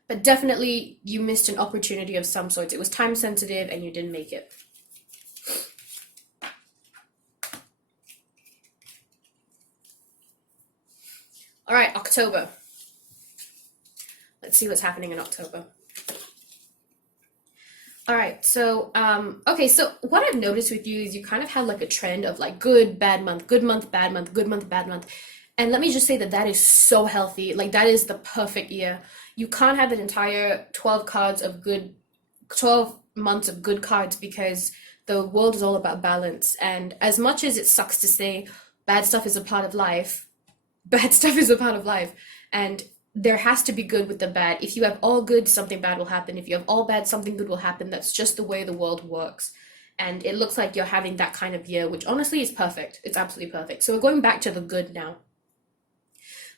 But definitely, you missed an opportunity of some sort. It was time sensitive and you didn't make it. All right, October. Let's see what's happening in October. All right, so okay, so what I've noticed with you is you kind of have like a trend of like good, bad month, good month, bad month, good month, bad month. And let me just say that that is so healthy. Like that is the perfect year. You can't have an entire 12 cards of good, 12 months of good cards, because the world is all about balance. And as much as it sucks to say bad stuff is a part of life, bad stuff is a part of life. And there has to be good with the bad. If you have all good, something bad will happen. If you have all bad, something good will happen. That's just the way the world works. And it looks like you're having that kind of year, which honestly is perfect. It's absolutely perfect. So we're going back to the good now.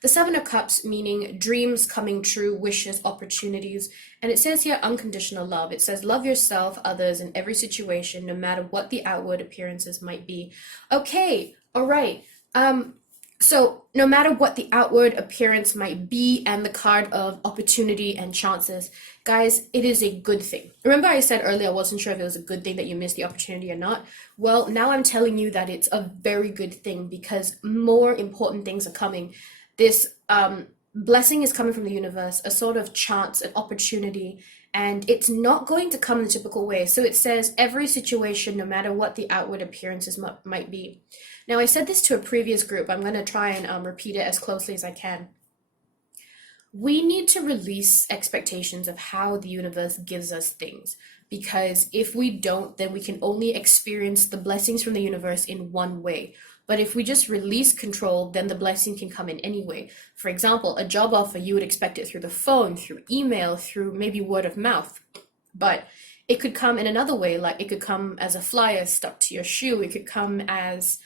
The Seven of Cups, meaning dreams coming true, wishes, opportunities. And it says here unconditional love. It says love yourself, others, in every situation, no matter what the outward appearances might be. Okay, all right. So no matter what the outward appearance might be, and the card of opportunity and chances, guys, it is a good thing. Remember I said earlier I wasn't sure if it was a good thing that you missed the opportunity or not? Well, now I'm telling you that it's a very good thing, because more important things are coming. This blessing is coming from the universe, a sort of chance, an opportunity, and it's not going to come in the typical way. So it says every situation, no matter what the outward appearances might be. Now, I said this to a previous group. I'm going to try and repeat it as closely as I can. We need to release expectations of how the universe gives us things, because if we don't, then we can only experience the blessings from the universe in one way. But if we just release control, then the blessing can come in any way. For example, a job offer, you would expect it through the phone, through email, through maybe word of mouth. But it could come in another way, like it could come as a flyer stuck to your shoe. It could come as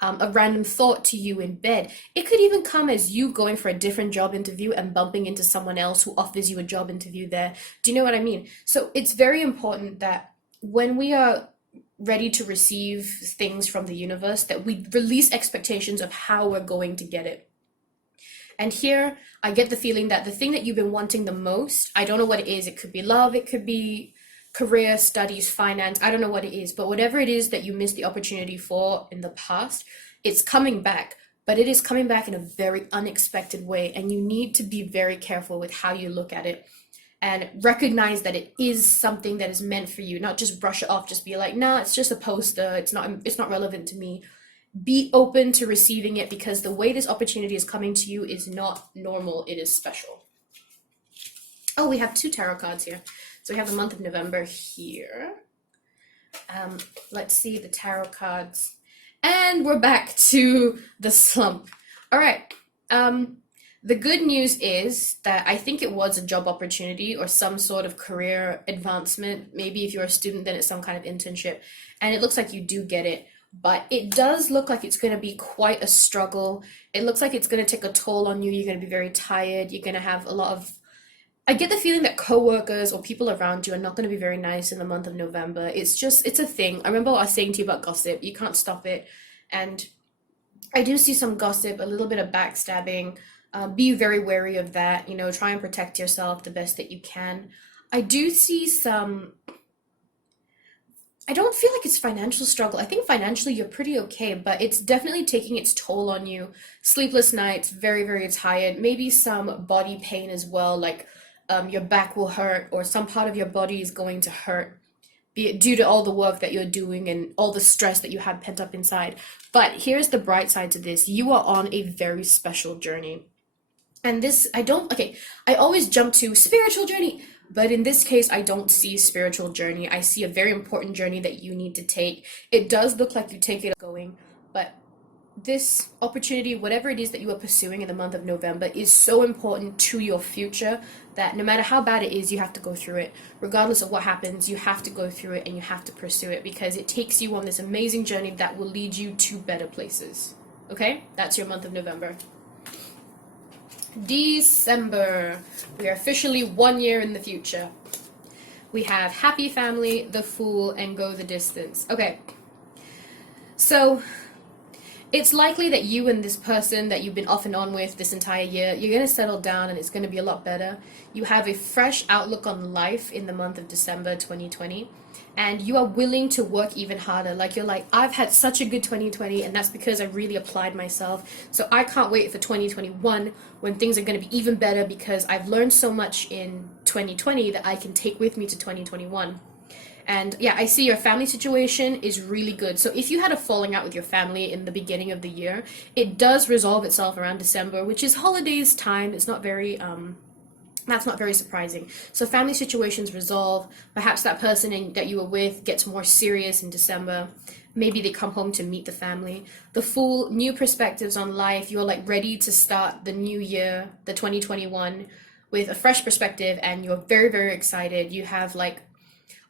a random thought to you in bed. It could even come as you going for a different job interview and bumping into someone else who offers you a job interview there. Do you know what I mean? So it's very important that when we are ready to receive things from the universe, that we release expectations of how we're going to get it. And here I get the feeling that the thing that you've been wanting the most, I don't know what it is. It could be love, it could be career, studies, finance. I don't know what it is, but whatever it is that you missed the opportunity for in the past, it's coming back, but it is coming back in a very unexpected way. And you need to be very careful with how you look at it and recognize that it is something that is meant for you. Not just brush it off, just be like, nah, it's just a poster. It's not relevant to me. Be open to receiving it, because the way this opportunity is coming to you is not normal. It is special. Oh, we have 2 tarot cards here. So we have the month of November here. Let's see the tarot cards. And we're back to the slump. All right. The good news is that I think it was a job opportunity or some sort of career advancement. Maybe if you're a student, then it's some kind of internship. And it looks like you do get it. But it does look like it's going to be quite a struggle. It looks like it's going to take a toll on you. You're going to be very tired. You're going to have a lot of... I get the feeling that co-workers or people around you are not going to be very nice in the month of November. It's a thing. I remember what I was saying to you about gossip. You can't stop it. And I do see some gossip, a little bit of backstabbing. Be very wary of that. You know, try and protect yourself the best that you can. I do see some... I don't feel like it's financial struggle. I think financially you're pretty okay, but it's definitely taking its toll on you. Sleepless nights, very, very tired. Maybe some body pain as well, like your back will hurt or some part of your body is going to hurt, be it due to all the work that you're doing and all the stress that you have pent up inside. But here's the bright side to this. You are on a very special journey. And this, I always jump to spiritual journey. But in this case, I don't see spiritual journey. I see a very important journey that you need to take. It does look like you take it going, but this opportunity, whatever it is that you are pursuing in the month of November, is so important to your future that no matter how bad it is, you have to go through it. Regardless of what happens, you have to go through it and you have to pursue it, because it takes you on this amazing journey that will lead you to better places. Okay? That's your month of November. December. We are officially 1 year in the future. We have Happy Family, The Fool, and Go the Distance. Okay. So it's likely that you and this person that you've been off and on with this entire year, you're going to settle down and it's going to be a lot better. You have a fresh outlook on life in the month of December 2020. And you are willing to work even harder. Like you're like, I've had such a good 2020 and that's because I really applied myself. So I can't wait for 2021 when things are going to be even better, because I've learned so much in 2020 that I can take with me to 2021. And yeah, I see your family situation is really good. So if you had a falling out with your family in the beginning of the year, it does resolve itself around December, which is holidays time. It's not very... That's not very surprising. So family situations resolve. Perhaps that person that you were with gets more serious in December. Maybe they come home to meet the family. The Fool, new perspectives on life. You're like ready to start the new year, the 2021, with a fresh perspective, and you're very, very excited. You have like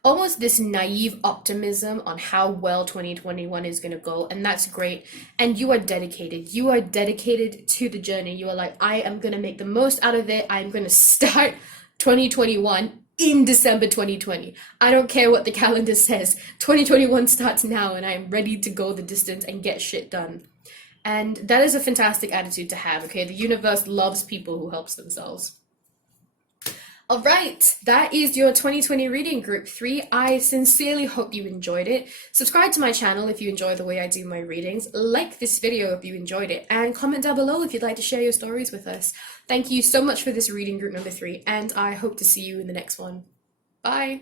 almost this naive optimism on how well 2021 is going to go, and that's great. And you are dedicated. You are dedicated to the journey. You are like, I am going to make the most out of it. I'm going to start 2021 in December 2020. I don't care what the calendar says. 2021 starts now, and I am ready to go the distance and get shit done. And that is a fantastic attitude to have, okay? The universe loves people who help themselves. All right, that is your 2020 reading group 3. I sincerely hope you enjoyed it. Subscribe to my channel if you enjoy the way I do my readings. Like this video if you enjoyed it, and comment down below if you'd like to share your stories with us. Thank you so much for this reading group number 3, and I hope to see you in the next one. Bye.